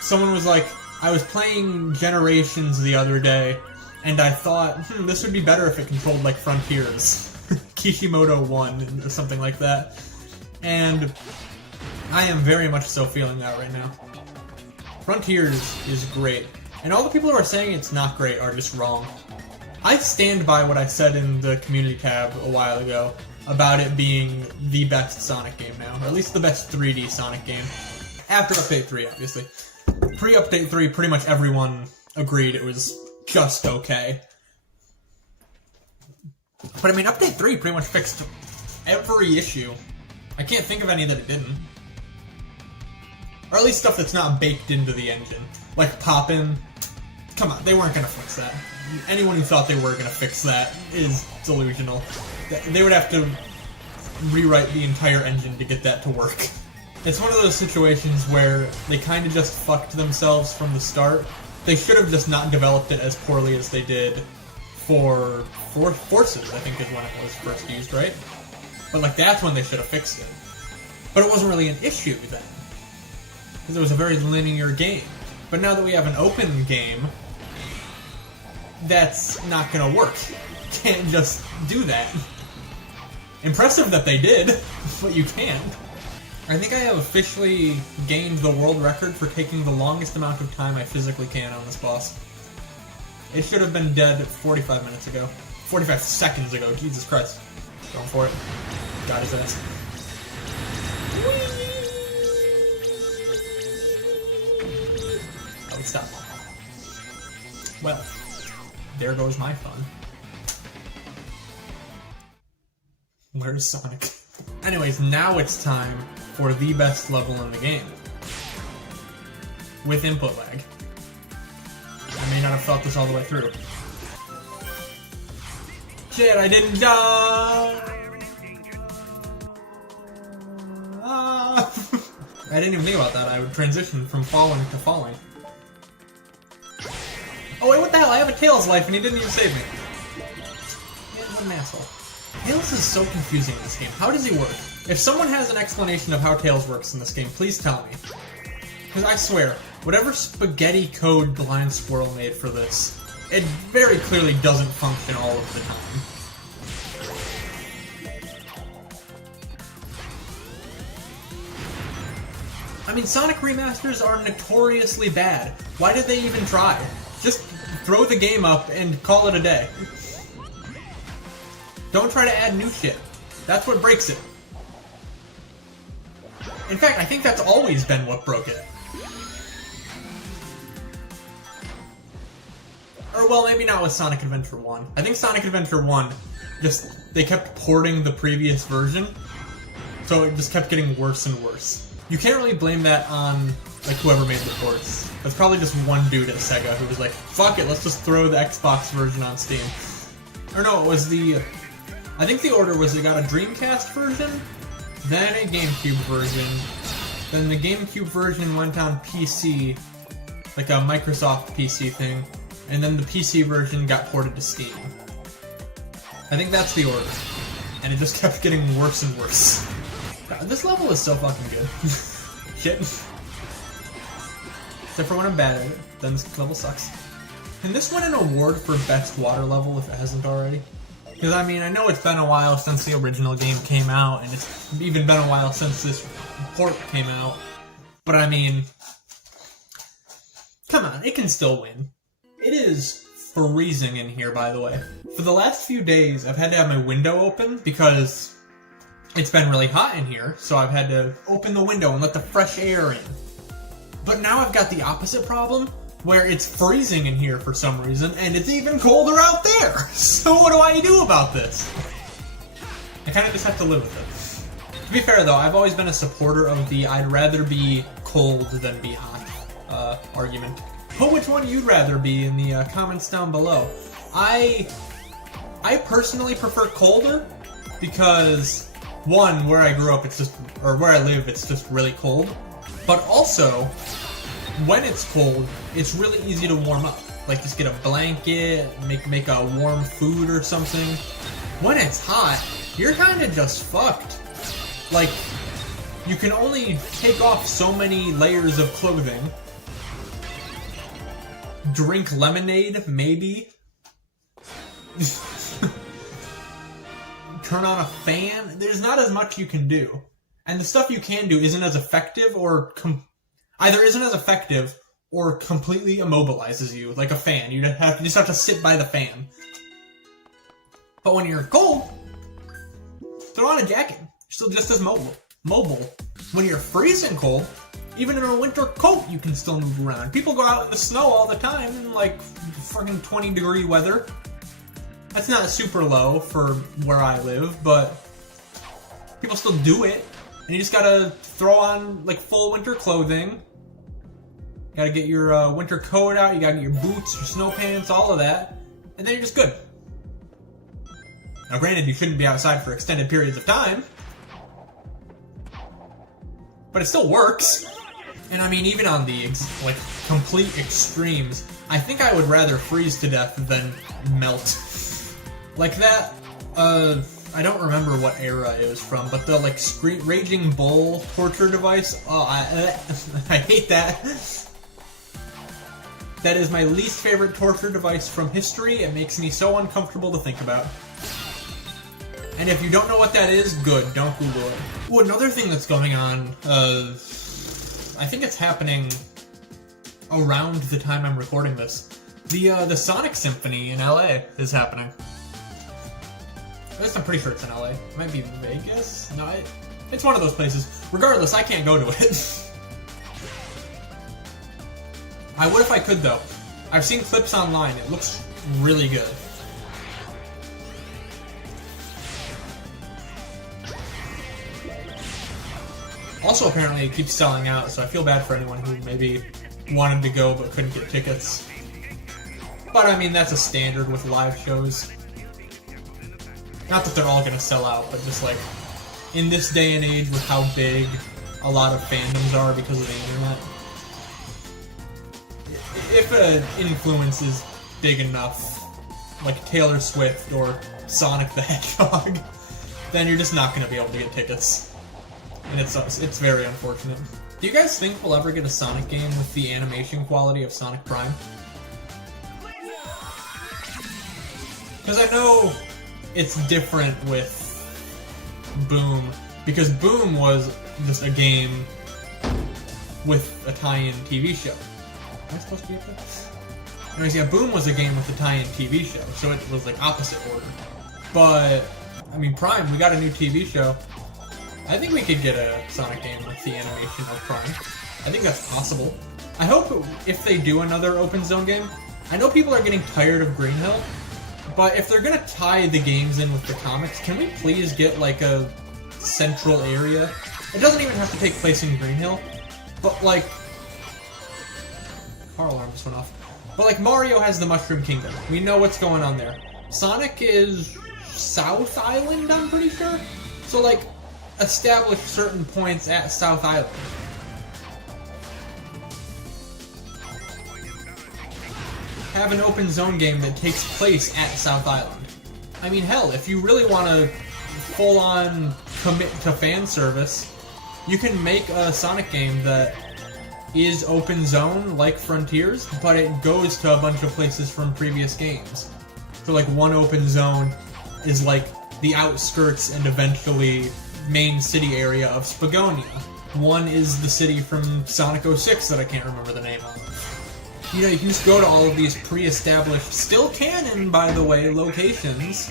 Someone was like, I was playing Generations the other day, and I thought, this would be better if it controlled like Frontiers. Kishimoto 1 or something like that. And I am very much so feeling that right now. Frontiers is great. And all the people who are saying it's not great are just wrong. I stand by what I said in the community tab a while ago about it being the best Sonic game now, or at least the best 3D Sonic game. After Update 3, obviously. Pre-Update 3, pretty much everyone agreed it was just okay. But I mean, Update 3 pretty much fixed every issue. I can't think of any that it didn't. Or at least stuff that's not baked into the engine. Like Poppin'. Come on, they weren't gonna fix that. Anyone who thought they were gonna fix that is delusional. They would have to rewrite the entire engine to get that to work. It's one of those situations where they kind of just fucked themselves from the start. They should have just not developed it as poorly as they did for Forces, I think is when it was first used, right? But like that's when they should have fixed it. But it wasn't really an issue then, because it was a very linear game. But now that we have an open game, that's not gonna work. Can't just do that. Impressive that they did, but you can't. I think I have officially gained the world record for taking the longest amount of time I physically can on this boss. It should have been dead 45 minutes ago. 45 seconds ago, Jesus Christ. Going for it. Got his ass. Oh, stop. Well, there goes my fun. Where's Sonic? Anyways, now it's time for the best level in the game. With input lag. I may not have thought this all the way through. Shit, I didn't die! I didn't even think about that. I would transition from falling to falling. Oh wait, what the hell? I have a Tails life and he didn't even save me. Man, what an asshole. Tails is so confusing in this game. How does he work? If someone has an explanation of how Tails works in this game, please tell me. Because I swear, whatever spaghetti code Blind Squirrel made for this, it very clearly doesn't function all of the time. I mean, Sonic remasters are notoriously bad. Why did they even try? Just throw the game up and call it a day. Don't try to add new shit. That's what breaks it. In fact, I think that's always been what broke it. Or, well, maybe not with Sonic Adventure 1. I think Sonic Adventure 1, they kept porting the previous version, so it just kept getting worse and worse. You can't really blame that on, like, whoever made the ports. That's probably just one dude at Sega who was like, fuck it, let's just throw the Xbox version on Steam. Or no, it was I think the order was they got a Dreamcast version, then a GameCube version, then the GameCube version went on PC, like a Microsoft PC thing, and then the PC version got ported to Steam. I think that's the order. And it just kept getting worse and worse. God, this level is so fucking good. Shit. Except for when I'm bad at it, then this level sucks. Can this win an award for best water level if it hasn't already? Because, I mean, I know it's been a while since the original game came out, and it's even been a while since this port came out. But, I mean, come on, it can still win. It is freezing in here, by the way. For the last few days, I've had to have my window open because it's been really hot in here, so I've had to open the window and let the fresh air in. But now I've got the opposite problem, where it's freezing in here for some reason, and it's even colder out there! So what do I do about this? I kind of just have to live with it. To be fair though, I've always been a supporter of the I'd rather be cold than be hot argument. Put which one you'd rather be in the comments down below. I personally prefer colder, because one, where I grew up, or where I live, it's just really cold. But also, when it's cold, it's really easy to warm up. Like, just get a blanket, make a warm food or something. When it's hot, you're kind of just fucked. Like, you can only take off so many layers of clothing. Drink lemonade, maybe. Turn on a fan. There's not as much you can do. And the stuff you can do isn't as effective or either isn't as effective or completely immobilizes you, like a fan. You just have to sit by the fan. But when you're cold, throw on a jacket. You're still just as mobile. When you're freezing cold, even in a winter coat, you can still move around. People go out in the snow all the time in like fucking 20-degree weather. That's not super low for where I live, but people still do it. And you just gotta throw on like full winter clothing. Gotta get your winter coat out, you gotta get your boots, your snow pants, all of that. And then you're just good. Now granted, you shouldn't be outside for extended periods of time. But it still works. And I mean, even on the like complete extremes, I think I would rather freeze to death than melt. Like that, I don't remember what era it was from, but the like Raging Bull torture device, oh, I hate that. That is my least favorite torture device from history. It makes me so uncomfortable to think about. And if you don't know what that is, good, don't Google it. Ooh, another thing that's going on, I think it's happening around the time I'm recording this. The Sonic Symphony in LA is happening. At least I'm pretty sure it's in LA. It might be Vegas? No, it's one of those places. Regardless, I can't go to it. I would if I could, though. I've seen clips online. It looks really good. Also, apparently, it keeps selling out, so I feel bad for anyone who maybe wanted to go but couldn't get tickets. But, I mean, that's a standard with live shows. Not that they're all gonna sell out, but just like, in this day and age with how big a lot of fandoms are because of the internet, if an influence is big enough, like Taylor Swift or Sonic the Hedgehog, then you're just not gonna be able to get tickets. And it's very unfortunate. Do you guys think we'll ever get a Sonic game with the animation quality of Sonic Prime? Because I know it's different with Boom, because Boom was just a game with a tie-in TV show. Am I supposed to be at this? Anyways, yeah, Boom was a game with a tie-in TV show, so it was like opposite order. But, I mean, Prime, we got a new TV show. I think we could get a Sonic game with the animation of Prime. I think that's possible. I hope if they do another open zone game, I know people are getting tired of Green Hill, but if they're gonna tie the games in with the comics, can we please get like a central area? It doesn't even have to take place in Green Hill, but like... Car alarm just went off. But like Mario has the Mushroom Kingdom. We know what's going on there. Sonic is South Island, I'm pretty sure? So like, establish certain points at South Island. Have an open zone game that takes place at South Island. I mean, hell, if you really want to full-on commit to fan service, you can make a Sonic game that is open zone, like Frontiers, but it goes to a bunch of places from previous games. So like one open zone is like the outskirts and eventually main city area of Spagonia. One is the city from Sonic 06 that I can't remember the name of. You know, you can just go to all of these pre-established, still canon, by the way, locations,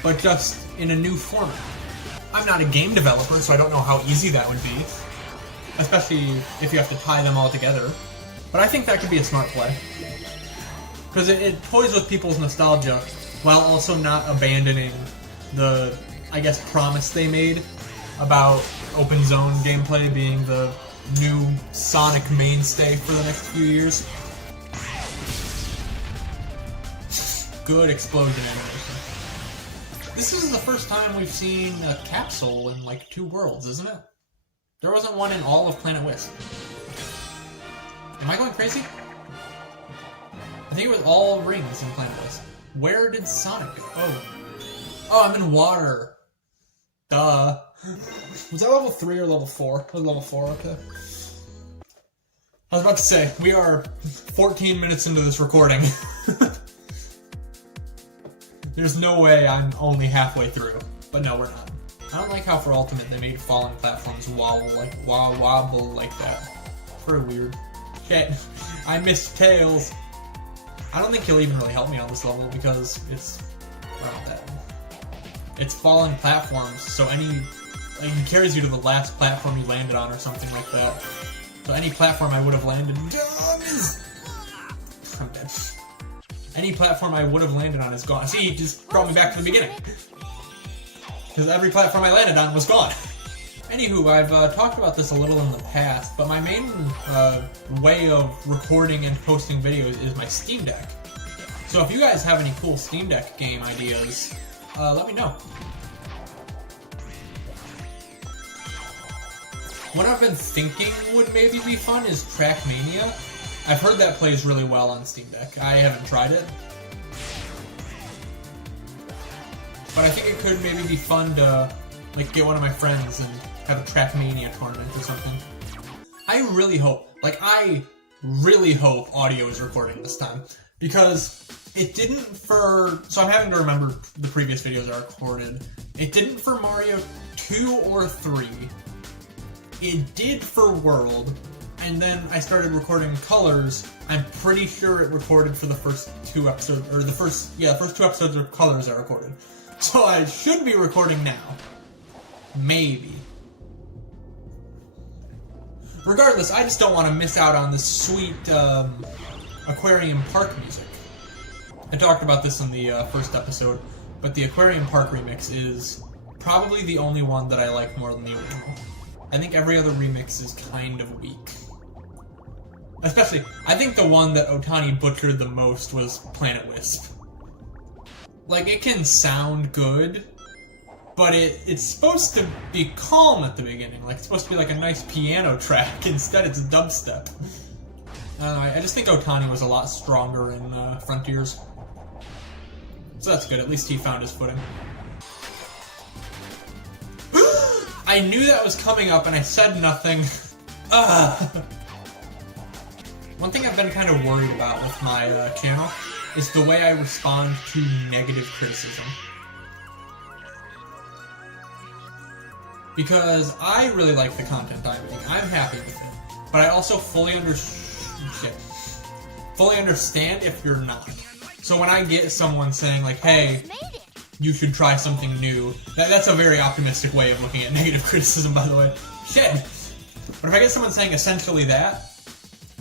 but just in a new format. I'm not a game developer, so I don't know how easy that would be, especially if you have to tie them all together, but I think that could be a smart play. Because it toys with people's nostalgia, while also not abandoning the, I guess, promise they made about open zone gameplay being the new Sonic mainstay for the next few years. Good explosion animation. This is the first time we've seen a capsule in like 2 worlds, isn't it? There wasn't one in all of Planet Wisp. Am I going crazy? I think it was all rings in Planet Wisp. Where did Sonic go? Oh, I'm in water. Duh. Was that level 3 or level 4? Was level 4 okay? I was about to say, we are 14 minutes into this recording. There's no way I'm only halfway through. But no, we're not. I don't like how for Ultimate they made falling platforms wobble like that. It's very weird. Shit. I missed Tails. I don't think he'll even really help me on this level because it's not that. It's falling platforms, so he carries you to the last platform you landed on or something like that. So any platform I would have landed on is... I'm dead. Any platform I would have landed on is gone. See, he just brought me back to the beginning. Because every platform I landed on was gone. Anywho, I've talked about this a little in the past, but my main way of recording and posting videos is my Steam Deck. So if you guys have any cool Steam Deck game ideas, let me know. What I've been thinking would maybe be fun is Trackmania. I've heard that plays really well on Steam Deck. I haven't tried it. But I think it could maybe be fun to like get one of my friends and have a Trackmania tournament or something. I really hope audio is recording this time. Because it didn't for... So I'm having to remember the previous videos I recorded. It didn't for Mario 2 or 3. It did for World, and then I started recording Colors. I'm pretty sure it recorded for the first 2 episodes, or the first 2 episodes of Colors I recorded. So I should be recording now. Maybe. Regardless, I just don't want to miss out on this sweet Aquarium Park music. I talked about this in the first episode, but the Aquarium Park remix is probably the only one that I like more than the original. I think every other remix is kind of weak. Especially, I think the one that Otani butchered the most was Planet Wisp. Like, it can sound good, but it's supposed to be calm at the beginning. Like, it's supposed to be like a nice piano track. Instead, it's dubstep. I don't know, I just think Otani was a lot stronger in Frontiers. So that's good, at least he found his footing. I knew that was coming up and I said nothing. One thing I've been kind of worried about with my channel is the way I respond to negative criticism. Because I really like the content I'm making. I'm happy with it. But I also fully understand if you're not. So when I get someone saying like, hey, you should try something new. That's a very optimistic way of looking at negative criticism, by the way. Shit! But if I get someone saying essentially that,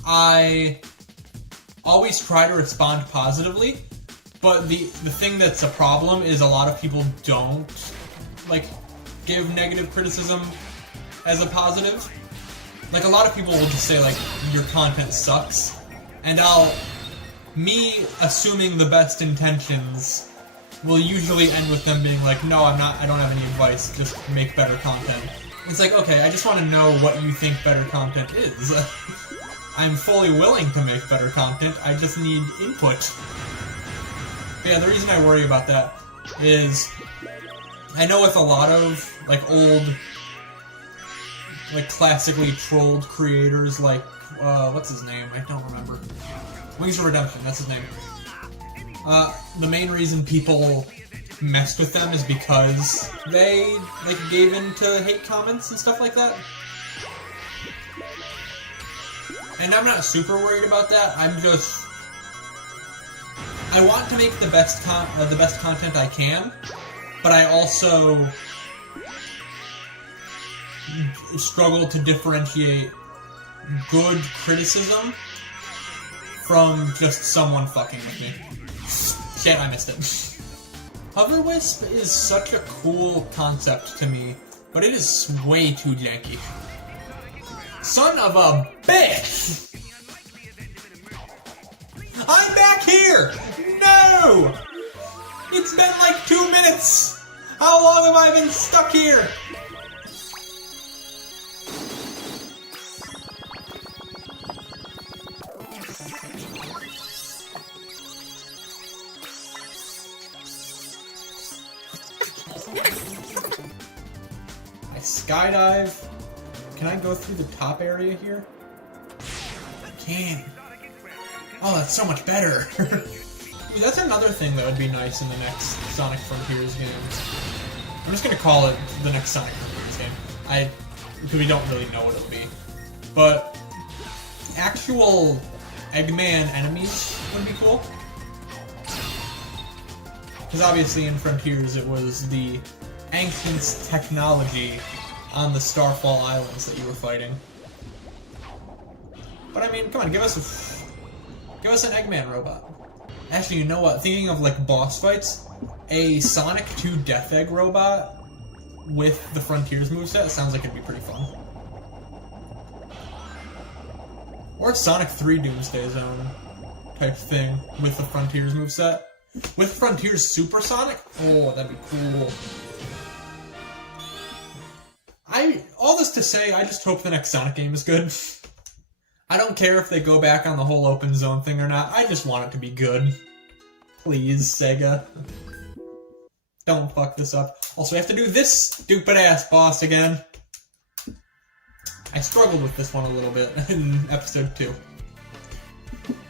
I always try to respond positively, but the thing that's a problem is a lot of people don't, like, give negative criticism as a positive. Like, a lot of people will just say, like, your content sucks, and me assuming the best intentions will usually end with them being like, no, I don't have any advice, just make better content. It's like, okay, I just want to know what you think better content is. I'm fully willing to make better content, I just need input. But yeah, the reason I worry about that is, I know with a lot of, like, old, like, classically trolled creators, like, what's his name? I don't remember. Wings of Redemption, that's his name. The main reason people messed with them is because they, like, gave in to hate comments and stuff like that. And I'm not super worried about that, I want to make the best content I can, but I also struggle to differentiate good criticism from just someone fucking with me. Shit, I missed it. Hover Wisp is such a cool concept to me, but it is way too janky. Son of a bitch! I'm back here! No! It's been like 2 minutes! How long have I been stuck here? I skydive. Can I go through the top area here? I can. Oh, that's so much better. Ooh, that's another thing that would be nice in the next Sonic Frontiers game. I'm just gonna call it the next Sonic Frontiers game. Because we don't really know what it'll be. But actual Eggman enemies would be cool. Because obviously in Frontiers it was the ancient technology on the Starfall Islands that you were fighting. But I mean, come on, give us an Eggman robot. Actually, you know what? Thinking of like boss fights, a Sonic 2 Death Egg robot with the Frontiers moveset sounds like it'd be pretty fun. Or Sonic 3 Doomsday Zone type thing with the Frontiers moveset. With Frontiers Supersonic? Oh, that'd be cool. All this to say, I just hope the next Sonic game is good. I don't care if they go back on the whole open zone thing or not, I just want it to be good. Please, Sega. Don't fuck this up. Also, we have to do this stupid-ass boss again. I struggled with this one a little bit in episode 2.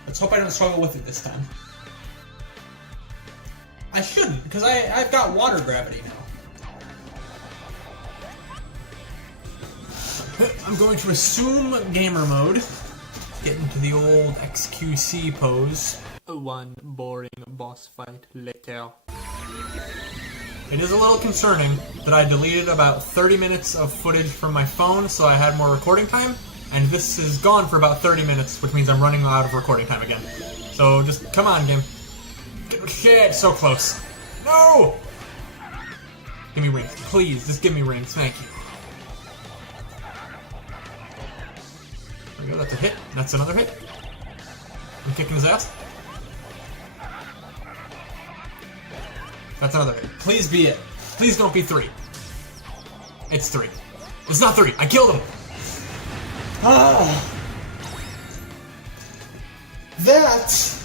Let's hope I don't struggle with it this time. I shouldn't, because I've got water gravity now. I'm going to assume gamer mode. Get into the old XQC pose. One boring boss fight later. It is a little concerning that I deleted about 30 minutes of footage from my phone so I had more recording time, and this is gone for about 30 minutes, which means I'm running out of recording time again. So just, come on, game. Shit, so close. No! Give me rings. Please, just give me rings. Thank you. There we go, that's a hit. That's another hit. I'm kicking his ass. That's another hit. Please be it. Please don't be 3. It's 3. It's not 3. I killed him! Ah! That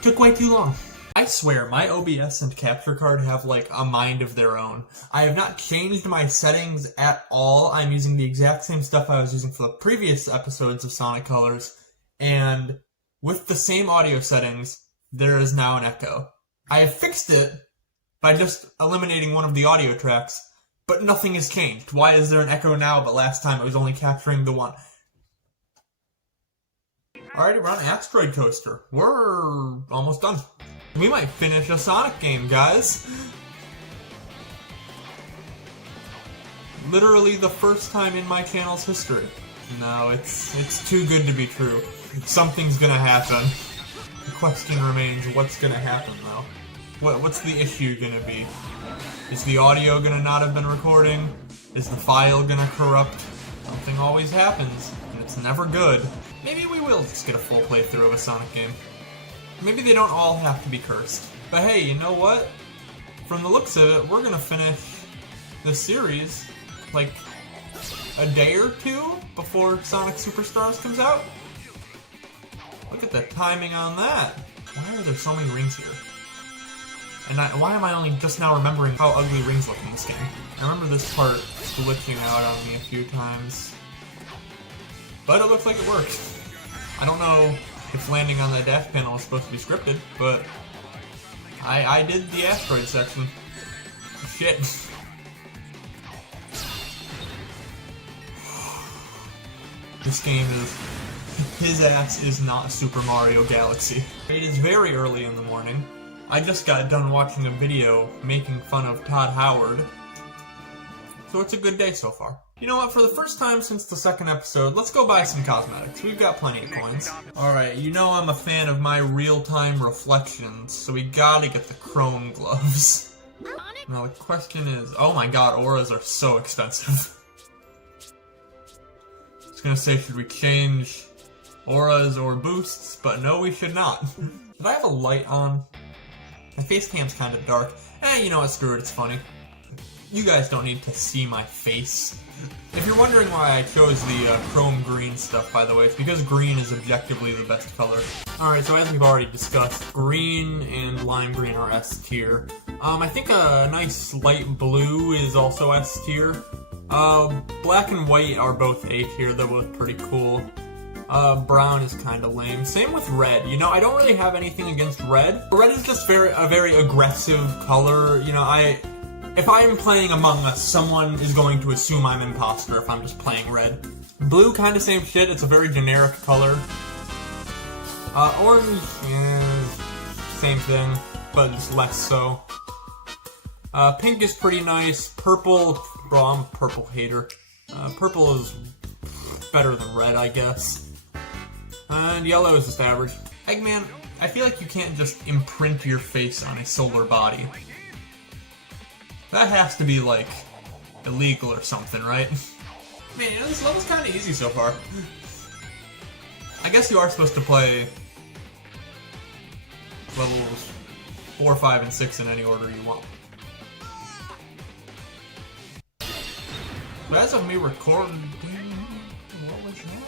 took way too long. I swear, my OBS and capture card have like a mind of their own. I have not changed my settings at all. I'm using the exact same stuff I was using for the previous episodes of Sonic Colors, and with the same audio settings, there is now an echo. I have fixed it by just eliminating one of the audio tracks, but nothing has changed. Why is there an echo now, but last time it was only capturing the one? Alrighty, we're on Asteroid Coaster. We're almost done. We might finish a Sonic game, guys. Literally the first time in my channel's history. No, it's too good to be true. Something's gonna happen. The question remains, what's gonna happen, though? What's the issue gonna be? Is the audio gonna not have been recording? Is the file gonna corrupt? Something always happens, and it's never good. Maybe we will just get a full playthrough of a Sonic game. Maybe they don't all have to be cursed. But hey, you know what? From the looks of it, we're gonna finish this series like a day or two before Sonic Superstars comes out. Look at the timing on that. Why are there so many rings here? And why am I only just now remembering how ugly rings look in this game? I remember this part glitching out on me a few times. But it looks like it worked. I don't know if landing on that dash panel is supposed to be scripted, but I did the asteroid section. Shit. This game is... his ass is not Super Mario Galaxy. It is very early in the morning. I just got done watching a video making fun of Todd Howard. So it's a good day so far. You know what, for the first time since the second episode, let's go buy some cosmetics. We've got plenty of coins. Alright, you know I'm a fan of my real-time reflections, so we gotta get the chrome gloves. Now the question is, oh my god, auras are so expensive. I was gonna say, should we change auras or boosts, but no, we should not. Did I have a light on? My face cam's kind of dark. You know what, screw it, it's funny. You guys don't need to see my face. If you're wondering why I chose the chrome green stuff, by the way, it's because green is objectively the best color. Alright, so as we've already discussed, green and lime green are S tier. I think a nice light blue is also S tier. Black and white are both A tier, they're both pretty cool. Brown is kind of lame. Same with red. You know, I don't really have anything against red. Red is just a very aggressive color. You know, if I am playing Among Us, someone is going to assume I'm imposter if I'm just playing red. Blue, kind of same shit. It's a very generic color. Orange, same thing, but just less so. Pink is pretty nice. Purple, bro, I'm a purple hater. Purple is better than red, I guess. And yellow is just average. Eggman, I feel like you can't just imprint your face on a solar body. That has to be, like, illegal or something, right? Man, you know, this level's kind of easy so far. I guess you are supposed to play levels 4, 5, and 6 in any order you want. But as of me recording... What was that?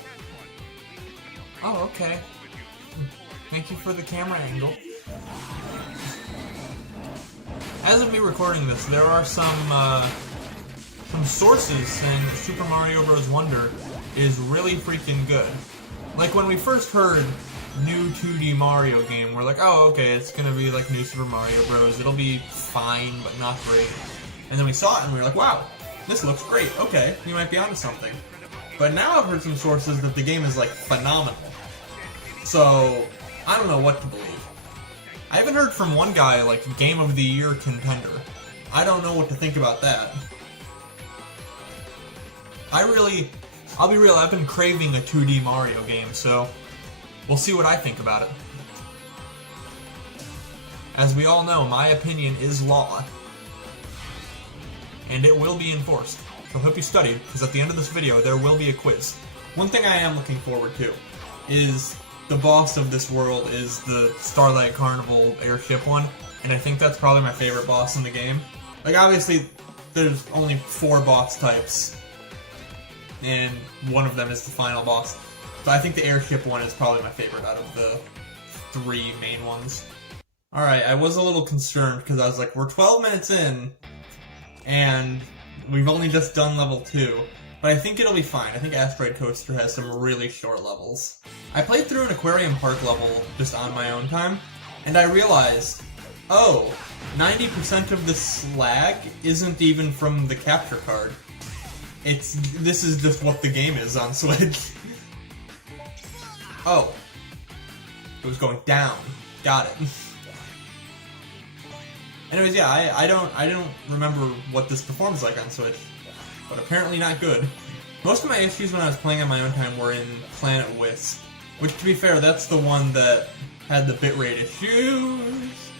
Oh, okay. Thank you for the camera angle. As of me recording this, there are some sources saying that Super Mario Bros. Wonder is really freaking good. Like, when we first heard new 2D Mario game, we're like, oh, okay, it's gonna be like new Super Mario Bros. It'll be fine, but not great. And then we saw it and we were like, wow, this looks great. Okay, we might be onto something. But now I've heard some sources that the game is, like, phenomenal. So, I don't know what to believe. I haven't heard from one guy, like, Game of the Year contender. I don't know what to think about that. I'll be real, I've been craving a 2D Mario game, so we'll see what I think about it. As we all know, my opinion is law. And it will be enforced. So I hope you studied, because at the end of this video, there will be a quiz. One thing I am looking forward to is the boss of this world is the Starlight Carnival airship one, and I think that's probably my favorite boss in the game. Like, obviously, there's only 4 boss types, and one of them is the final boss. But I think the airship one is probably my favorite out of the 3 main ones. Alright, I was a little concerned, because I was like, we're 12 minutes in, and we've only just done level 2. But I think it'll be fine. I think Asteroid Coaster has some really short levels. I played through an Aquarium Park level just on my own time, and I realized, oh, 90% of the slag isn't even from the capture card. This is just what the game is on Switch. Oh. It was going down. Got it. Anyways, yeah, I don't remember what this performs like on Switch. But apparently not good. Most of my issues when I was playing on my own time were in Planet Wisp. Which, to be fair, that's the one that had the bitrate issues.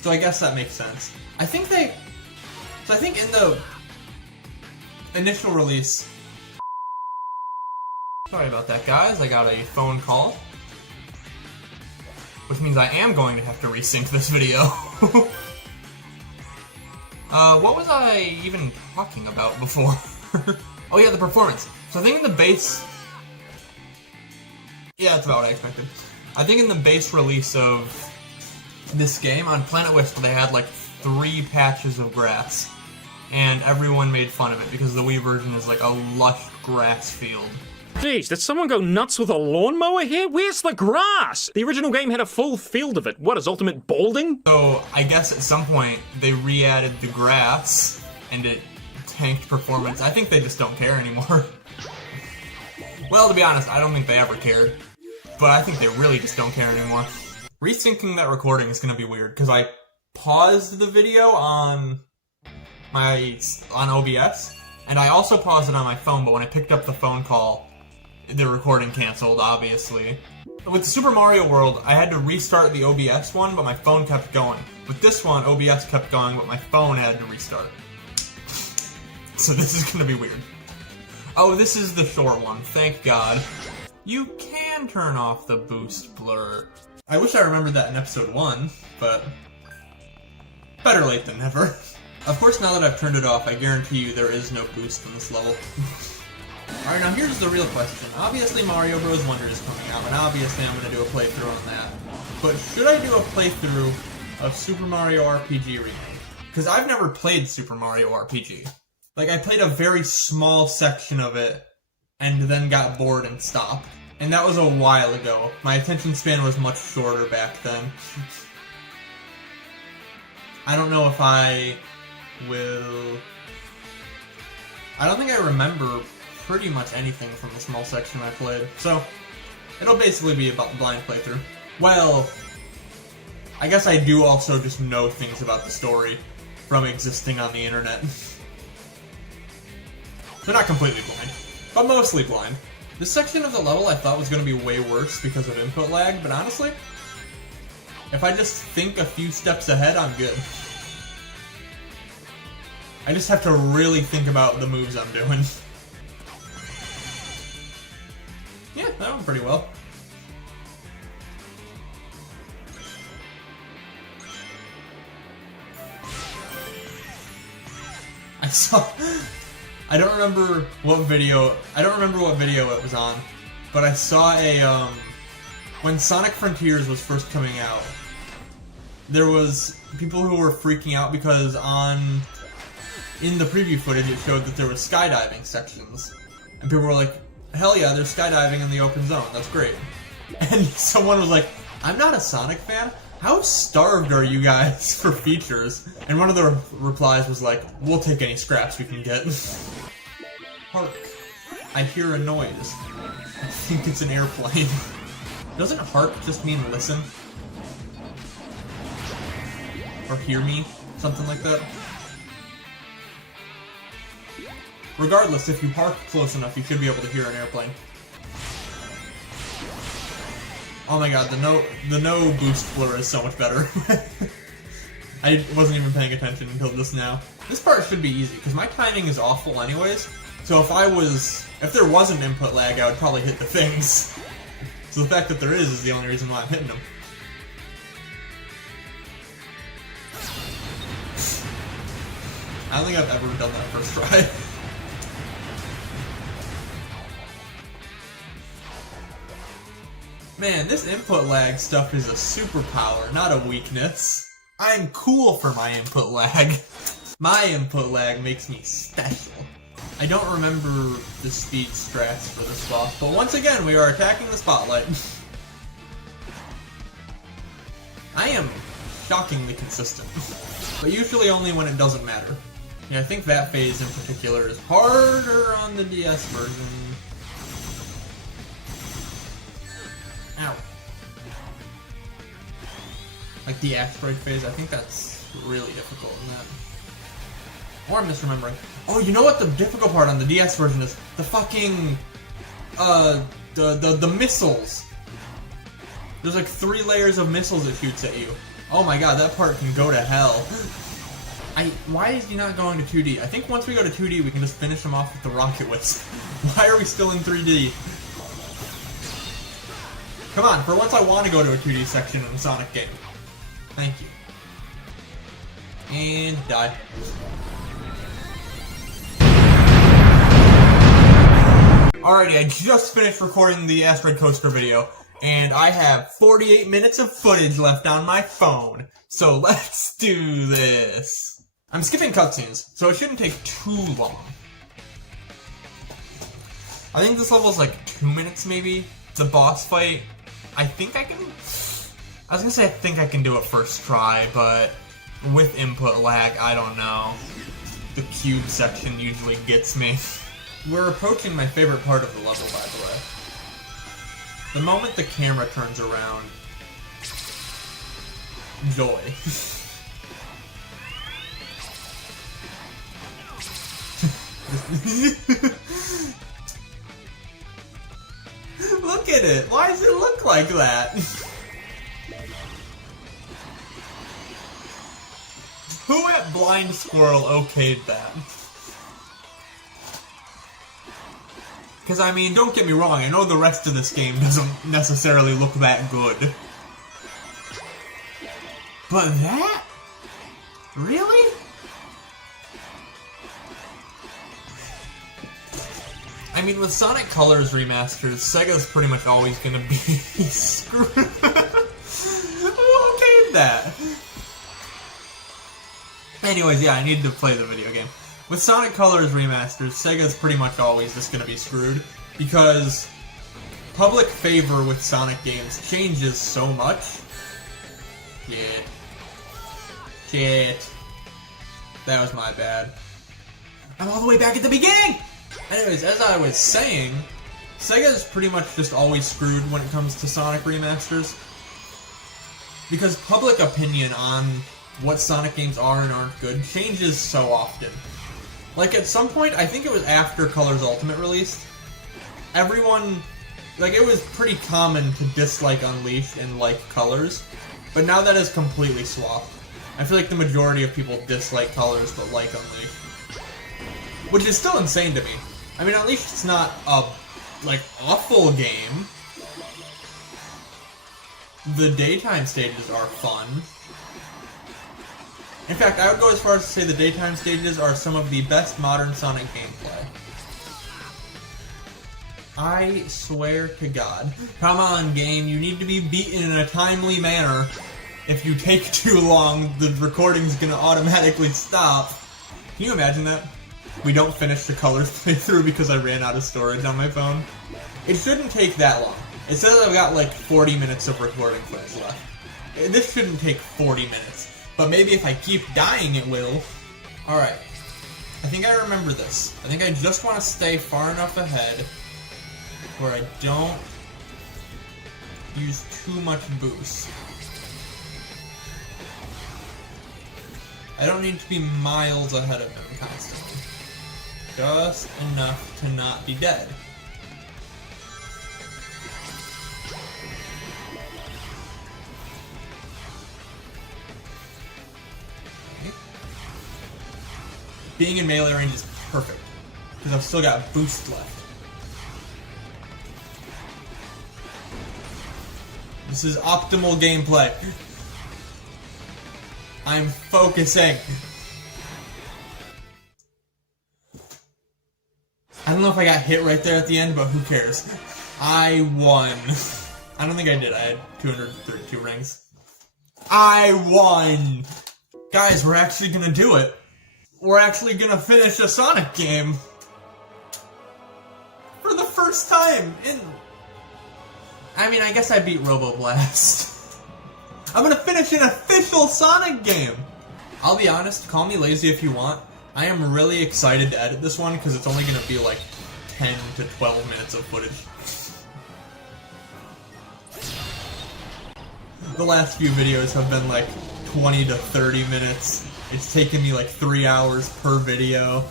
So I guess that makes sense. I think in the initial release... Sorry about that, guys. I got a phone call. Which means I am going to have to resync this video. What was I even talking about before? Oh yeah, the performance. So I think in the base... Yeah, that's about what I expected. I think in the base release of this game, on Planet Wisp, they had like 3 patches of grass. And everyone made fun of it because the Wii version is like a lush grass field. Jeez, did someone go nuts with a lawnmower here? Where's the grass? The original game had a full field of it. What, is Ultimate balding? So, I guess at some point, they re-added the grass, and it tanked performance. I think they just don't care anymore. Well, to be honest, I don't think they ever cared. But I think they really just don't care anymore. Resyncing that recording is gonna be weird, because I paused the video on OBS, and I also paused it on my phone, but when I picked up the phone call, the recording canceled, obviously. With Super Mario World, I had to restart the OBS one, but my phone kept going. With this one, OBS kept going, but my phone had to restart. So this is gonna be weird. Oh, this is the short one, thank God. You can turn off the boost blur. I wish I remembered that in episode 1, but better late than never. Of course, now that I've turned it off, I guarantee you there is no boost in this level. Alright, now here's the real question. Obviously Mario Bros. Wonder is coming out, and obviously I'm going to do a playthrough on that. But should I do a playthrough of Super Mario RPG Remake? Because I've never played Super Mario RPG. Like, I played a very small section of it, and then got bored and stopped. And that was a while ago. My attention span was much shorter back then. I don't know if I will... I don't think I remember pretty much anything from the small section I played. So, it'll basically be about the blind playthrough. Well, I guess I do also just know things about the story from existing on the internet. So not completely blind, but mostly blind. This section of the level I thought was going to be way worse because of input lag, but honestly, if I just think a few steps ahead, I'm good. I just have to really think about the moves I'm doing. Yeah, that went pretty well. I don't remember what video it was on, but I saw a, when Sonic Frontiers was first coming out, there was people who were freaking out because in the preview footage it showed that there was skydiving sections, and people were like, hell yeah, there's skydiving in the open zone, that's great. And someone was like, I'm not a Sonic fan, how starved are you guys for features? And one of the replies was like, we'll take any scraps we can get. Hark. I hear a noise. I think it's an airplane. Doesn't hark just mean listen? Or hear me? Something like that? Regardless, if you park close enough, you should be able to hear an airplane. Oh my god, the no boost blur is so much better. I wasn't even paying attention until just now. This part should be easy, because my timing is awful anyways, so if there wasn't input lag, I would probably hit the things. So the fact that there is the only reason why I'm hitting them. I don't think I've ever done that first try. Man, this input lag stuff is a superpower, not a weakness. I'm cool for my input lag. My input lag makes me special. I don't remember the speed strats for this boss, but once again, we are attacking the spotlight. I am shockingly consistent, but usually only when it doesn't matter. Yeah, I think that phase in particular is harder on the DS version. Ow. Like the asteroid phase, I think that's really difficult in that. Or I'm misremembering. Oh, you know what the difficult part on the DS version is? The fucking, the missiles. There's like 3 layers of missiles it shoots at you. Oh my god, that part can go to hell. Why is he not going to 2D? I think once we go to 2D, we can just finish him off with the rocket wisp. Why are we still in 3D? Come on, for once I want to go to a 2D section in a Sonic game. Thank you. And die. Alrighty, I just finished recording the Asteroid Coaster video, and I have 48 minutes of footage left on my phone. So let's do this. I'm skipping cutscenes, so it shouldn't take too long. I think this level is like 2 minutes maybe. The boss fight, I think I can do it first try, but with input lag, I don't know. The cube section usually gets me. We're approaching my favorite part of the level, by the way. The moment the camera turns around, joy. Look at it! Why does it look like that? Who at Blind Squirrel okayed that? Because, I mean, don't get me wrong, I know the rest of this game doesn't necessarily look that good. But that? Really? I mean, with Sonic Colors remasters, Sega's pretty much always gonna be screwed. Who okayed that? Anyways, yeah, I needed to play the video game. With Sonic Colors remasters, Sega's pretty much always just gonna be screwed, because public favor with Sonic games changes so much. Shit. That was my bad. I'm all the way back at the beginning! Anyways, as I was saying, Sega is pretty much just always screwed when it comes to Sonic remasters. Because public opinion on what Sonic games are and aren't good changes so often. Like, at some point, I think it was after Colors Ultimate released, everyone, like, it was pretty common to dislike Unleashed and like Colors, but now that is completely swapped. I feel like the majority of people dislike Colors but like Unleashed. Which is still insane to me. I mean, Unleashed is not a, like, awful game. The daytime stages are fun. In fact, I would go as far as to say the daytime stages are some of the best modern Sonic gameplay. I swear to God. Come on, game, you need to be beaten in a timely manner. If you take too long, the recording's gonna automatically stop. Can you imagine that? We don't finish the Colors playthrough because I ran out of storage on my phone. It shouldn't take that long. It says I've got like 40 minutes of recording footage left. This shouldn't take 40 minutes. But maybe if I keep dying it will. Alright. I think I remember this. I think I just want to stay far enough ahead where I don't use too much boost. I don't need to be miles ahead of him constantly. Just enough to not be dead. Okay. Being in melee range is perfect, because I've still got boost left. This is optimal gameplay. I'm focusing. I don't know if I got hit right there at the end, but who cares? I won. I don't think I did. I had 232 rings. I won! Guys, we're actually gonna do it. We're actually gonna finish a Sonic game. For the first time in... I mean, I guess I beat Roboblast. I'm gonna finish an official Sonic game! I'll be honest, call me lazy if you want. I am really excited to edit this one because it's only going to be like 10 to 12 minutes of footage. The last few videos have been like 20 to 30 minutes. It's taken me like 3 hours per video.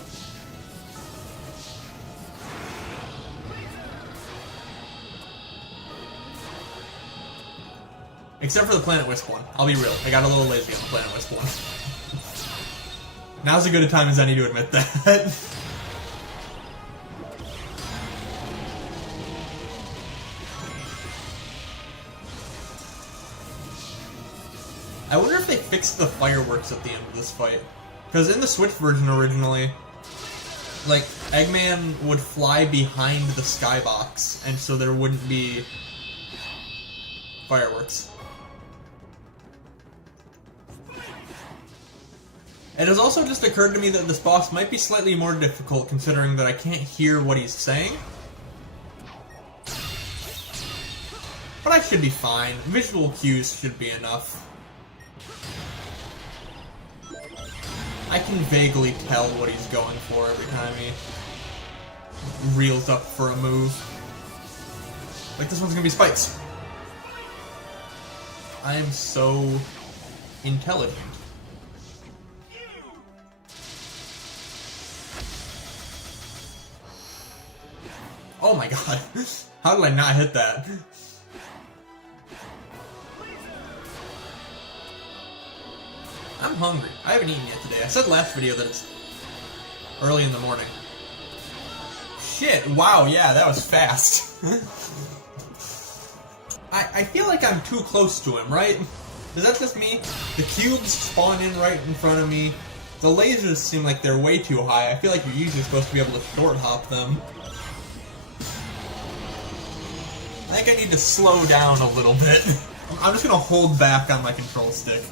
Except for the Planet Wisp one. I'll be real, I got a little lazy on the Planet Wisp one. Now's as good a time as any to admit that. I wonder if they fixed the fireworks at the end of this fight. Because in the Switch version originally, like, Eggman would fly behind the skybox, and so there wouldn't be fireworks. It has also just occurred to me that this boss might be slightly more difficult considering that I can't hear what he's saying. But I should be fine. Visual cues should be enough. I can vaguely tell what he's going for every time he reels up for a move. Like this one's gonna be spikes. I am so intelligent. Oh my god, how did I not hit that? I'm hungry. I haven't eaten yet today. I said last video that it's early in the morning. Shit, wow, yeah, that was fast. I feel like I'm too close to him, right? Is that just me? The cubes spawn in right in front of me. The lasers seem like they're way too high. I feel like you're usually supposed to be able to short hop them. I think I need to slow down a little bit. I'm just gonna hold back on my control stick.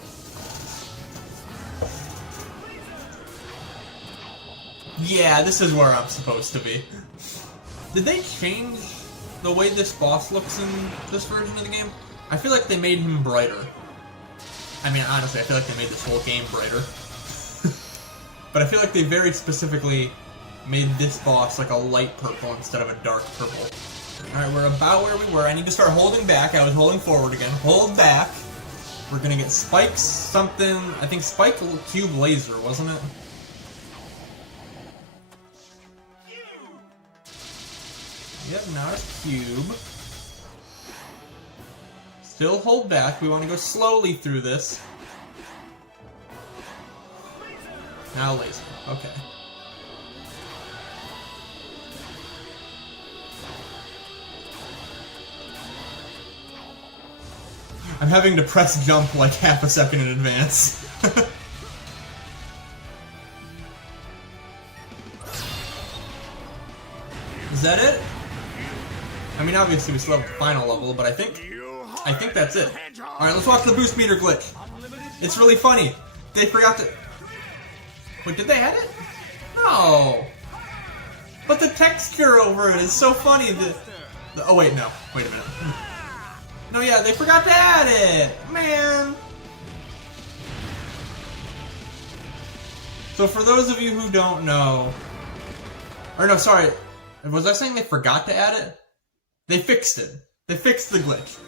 Yeah, this is where I'm supposed to be. Did they change the way this boss looks in this version of the game? I feel like they made him brighter. I mean, honestly, I feel like they made this whole game brighter. But I feel like they very specifically made this boss like a light purple instead of a dark purple. Alright, we're about where we were. I need to start holding back. I was holding forward again. Hold back. We're gonna get Spike's something. I think Spike Cube Laser, wasn't it? Yep, now it's Cube. Still hold back. We want to go slowly through this. Now Laser. Okay. I'm having to press jump like half a second in advance. Is that it? I mean, obviously we still have the final level, but I think that's it. Alright, let's watch the boost meter glitch. It's really funny. They forgot to... Wait, did they add it? No! But the texture over it is so funny that... Oh wait, no. Wait a minute. No, yeah, they forgot to add it! Man! So for those of you who don't know... Or no, sorry. Was I saying they forgot to add it? They fixed it. They fixed the glitch.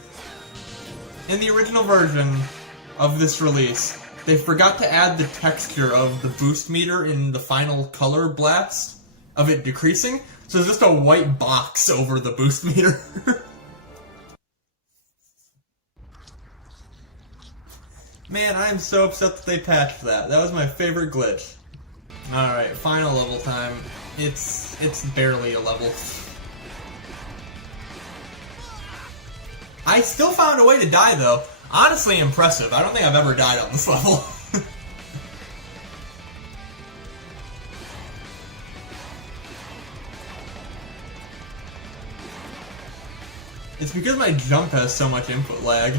In the original version of this release, they forgot to add the texture of the boost meter in the final color blast of it decreasing, so it's just a white box over the boost meter. Man, I'm so upset that they patched that. That was my favorite glitch. Alright, final level time. It's barely a level. I still found a way to die, though. Honestly impressive. I don't think I've ever died on this level. It's because my jump has so much input lag.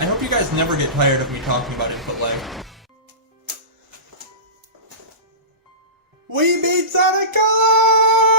I hope you guys never get tired of me talking about input lag. We beat Sonic Colors!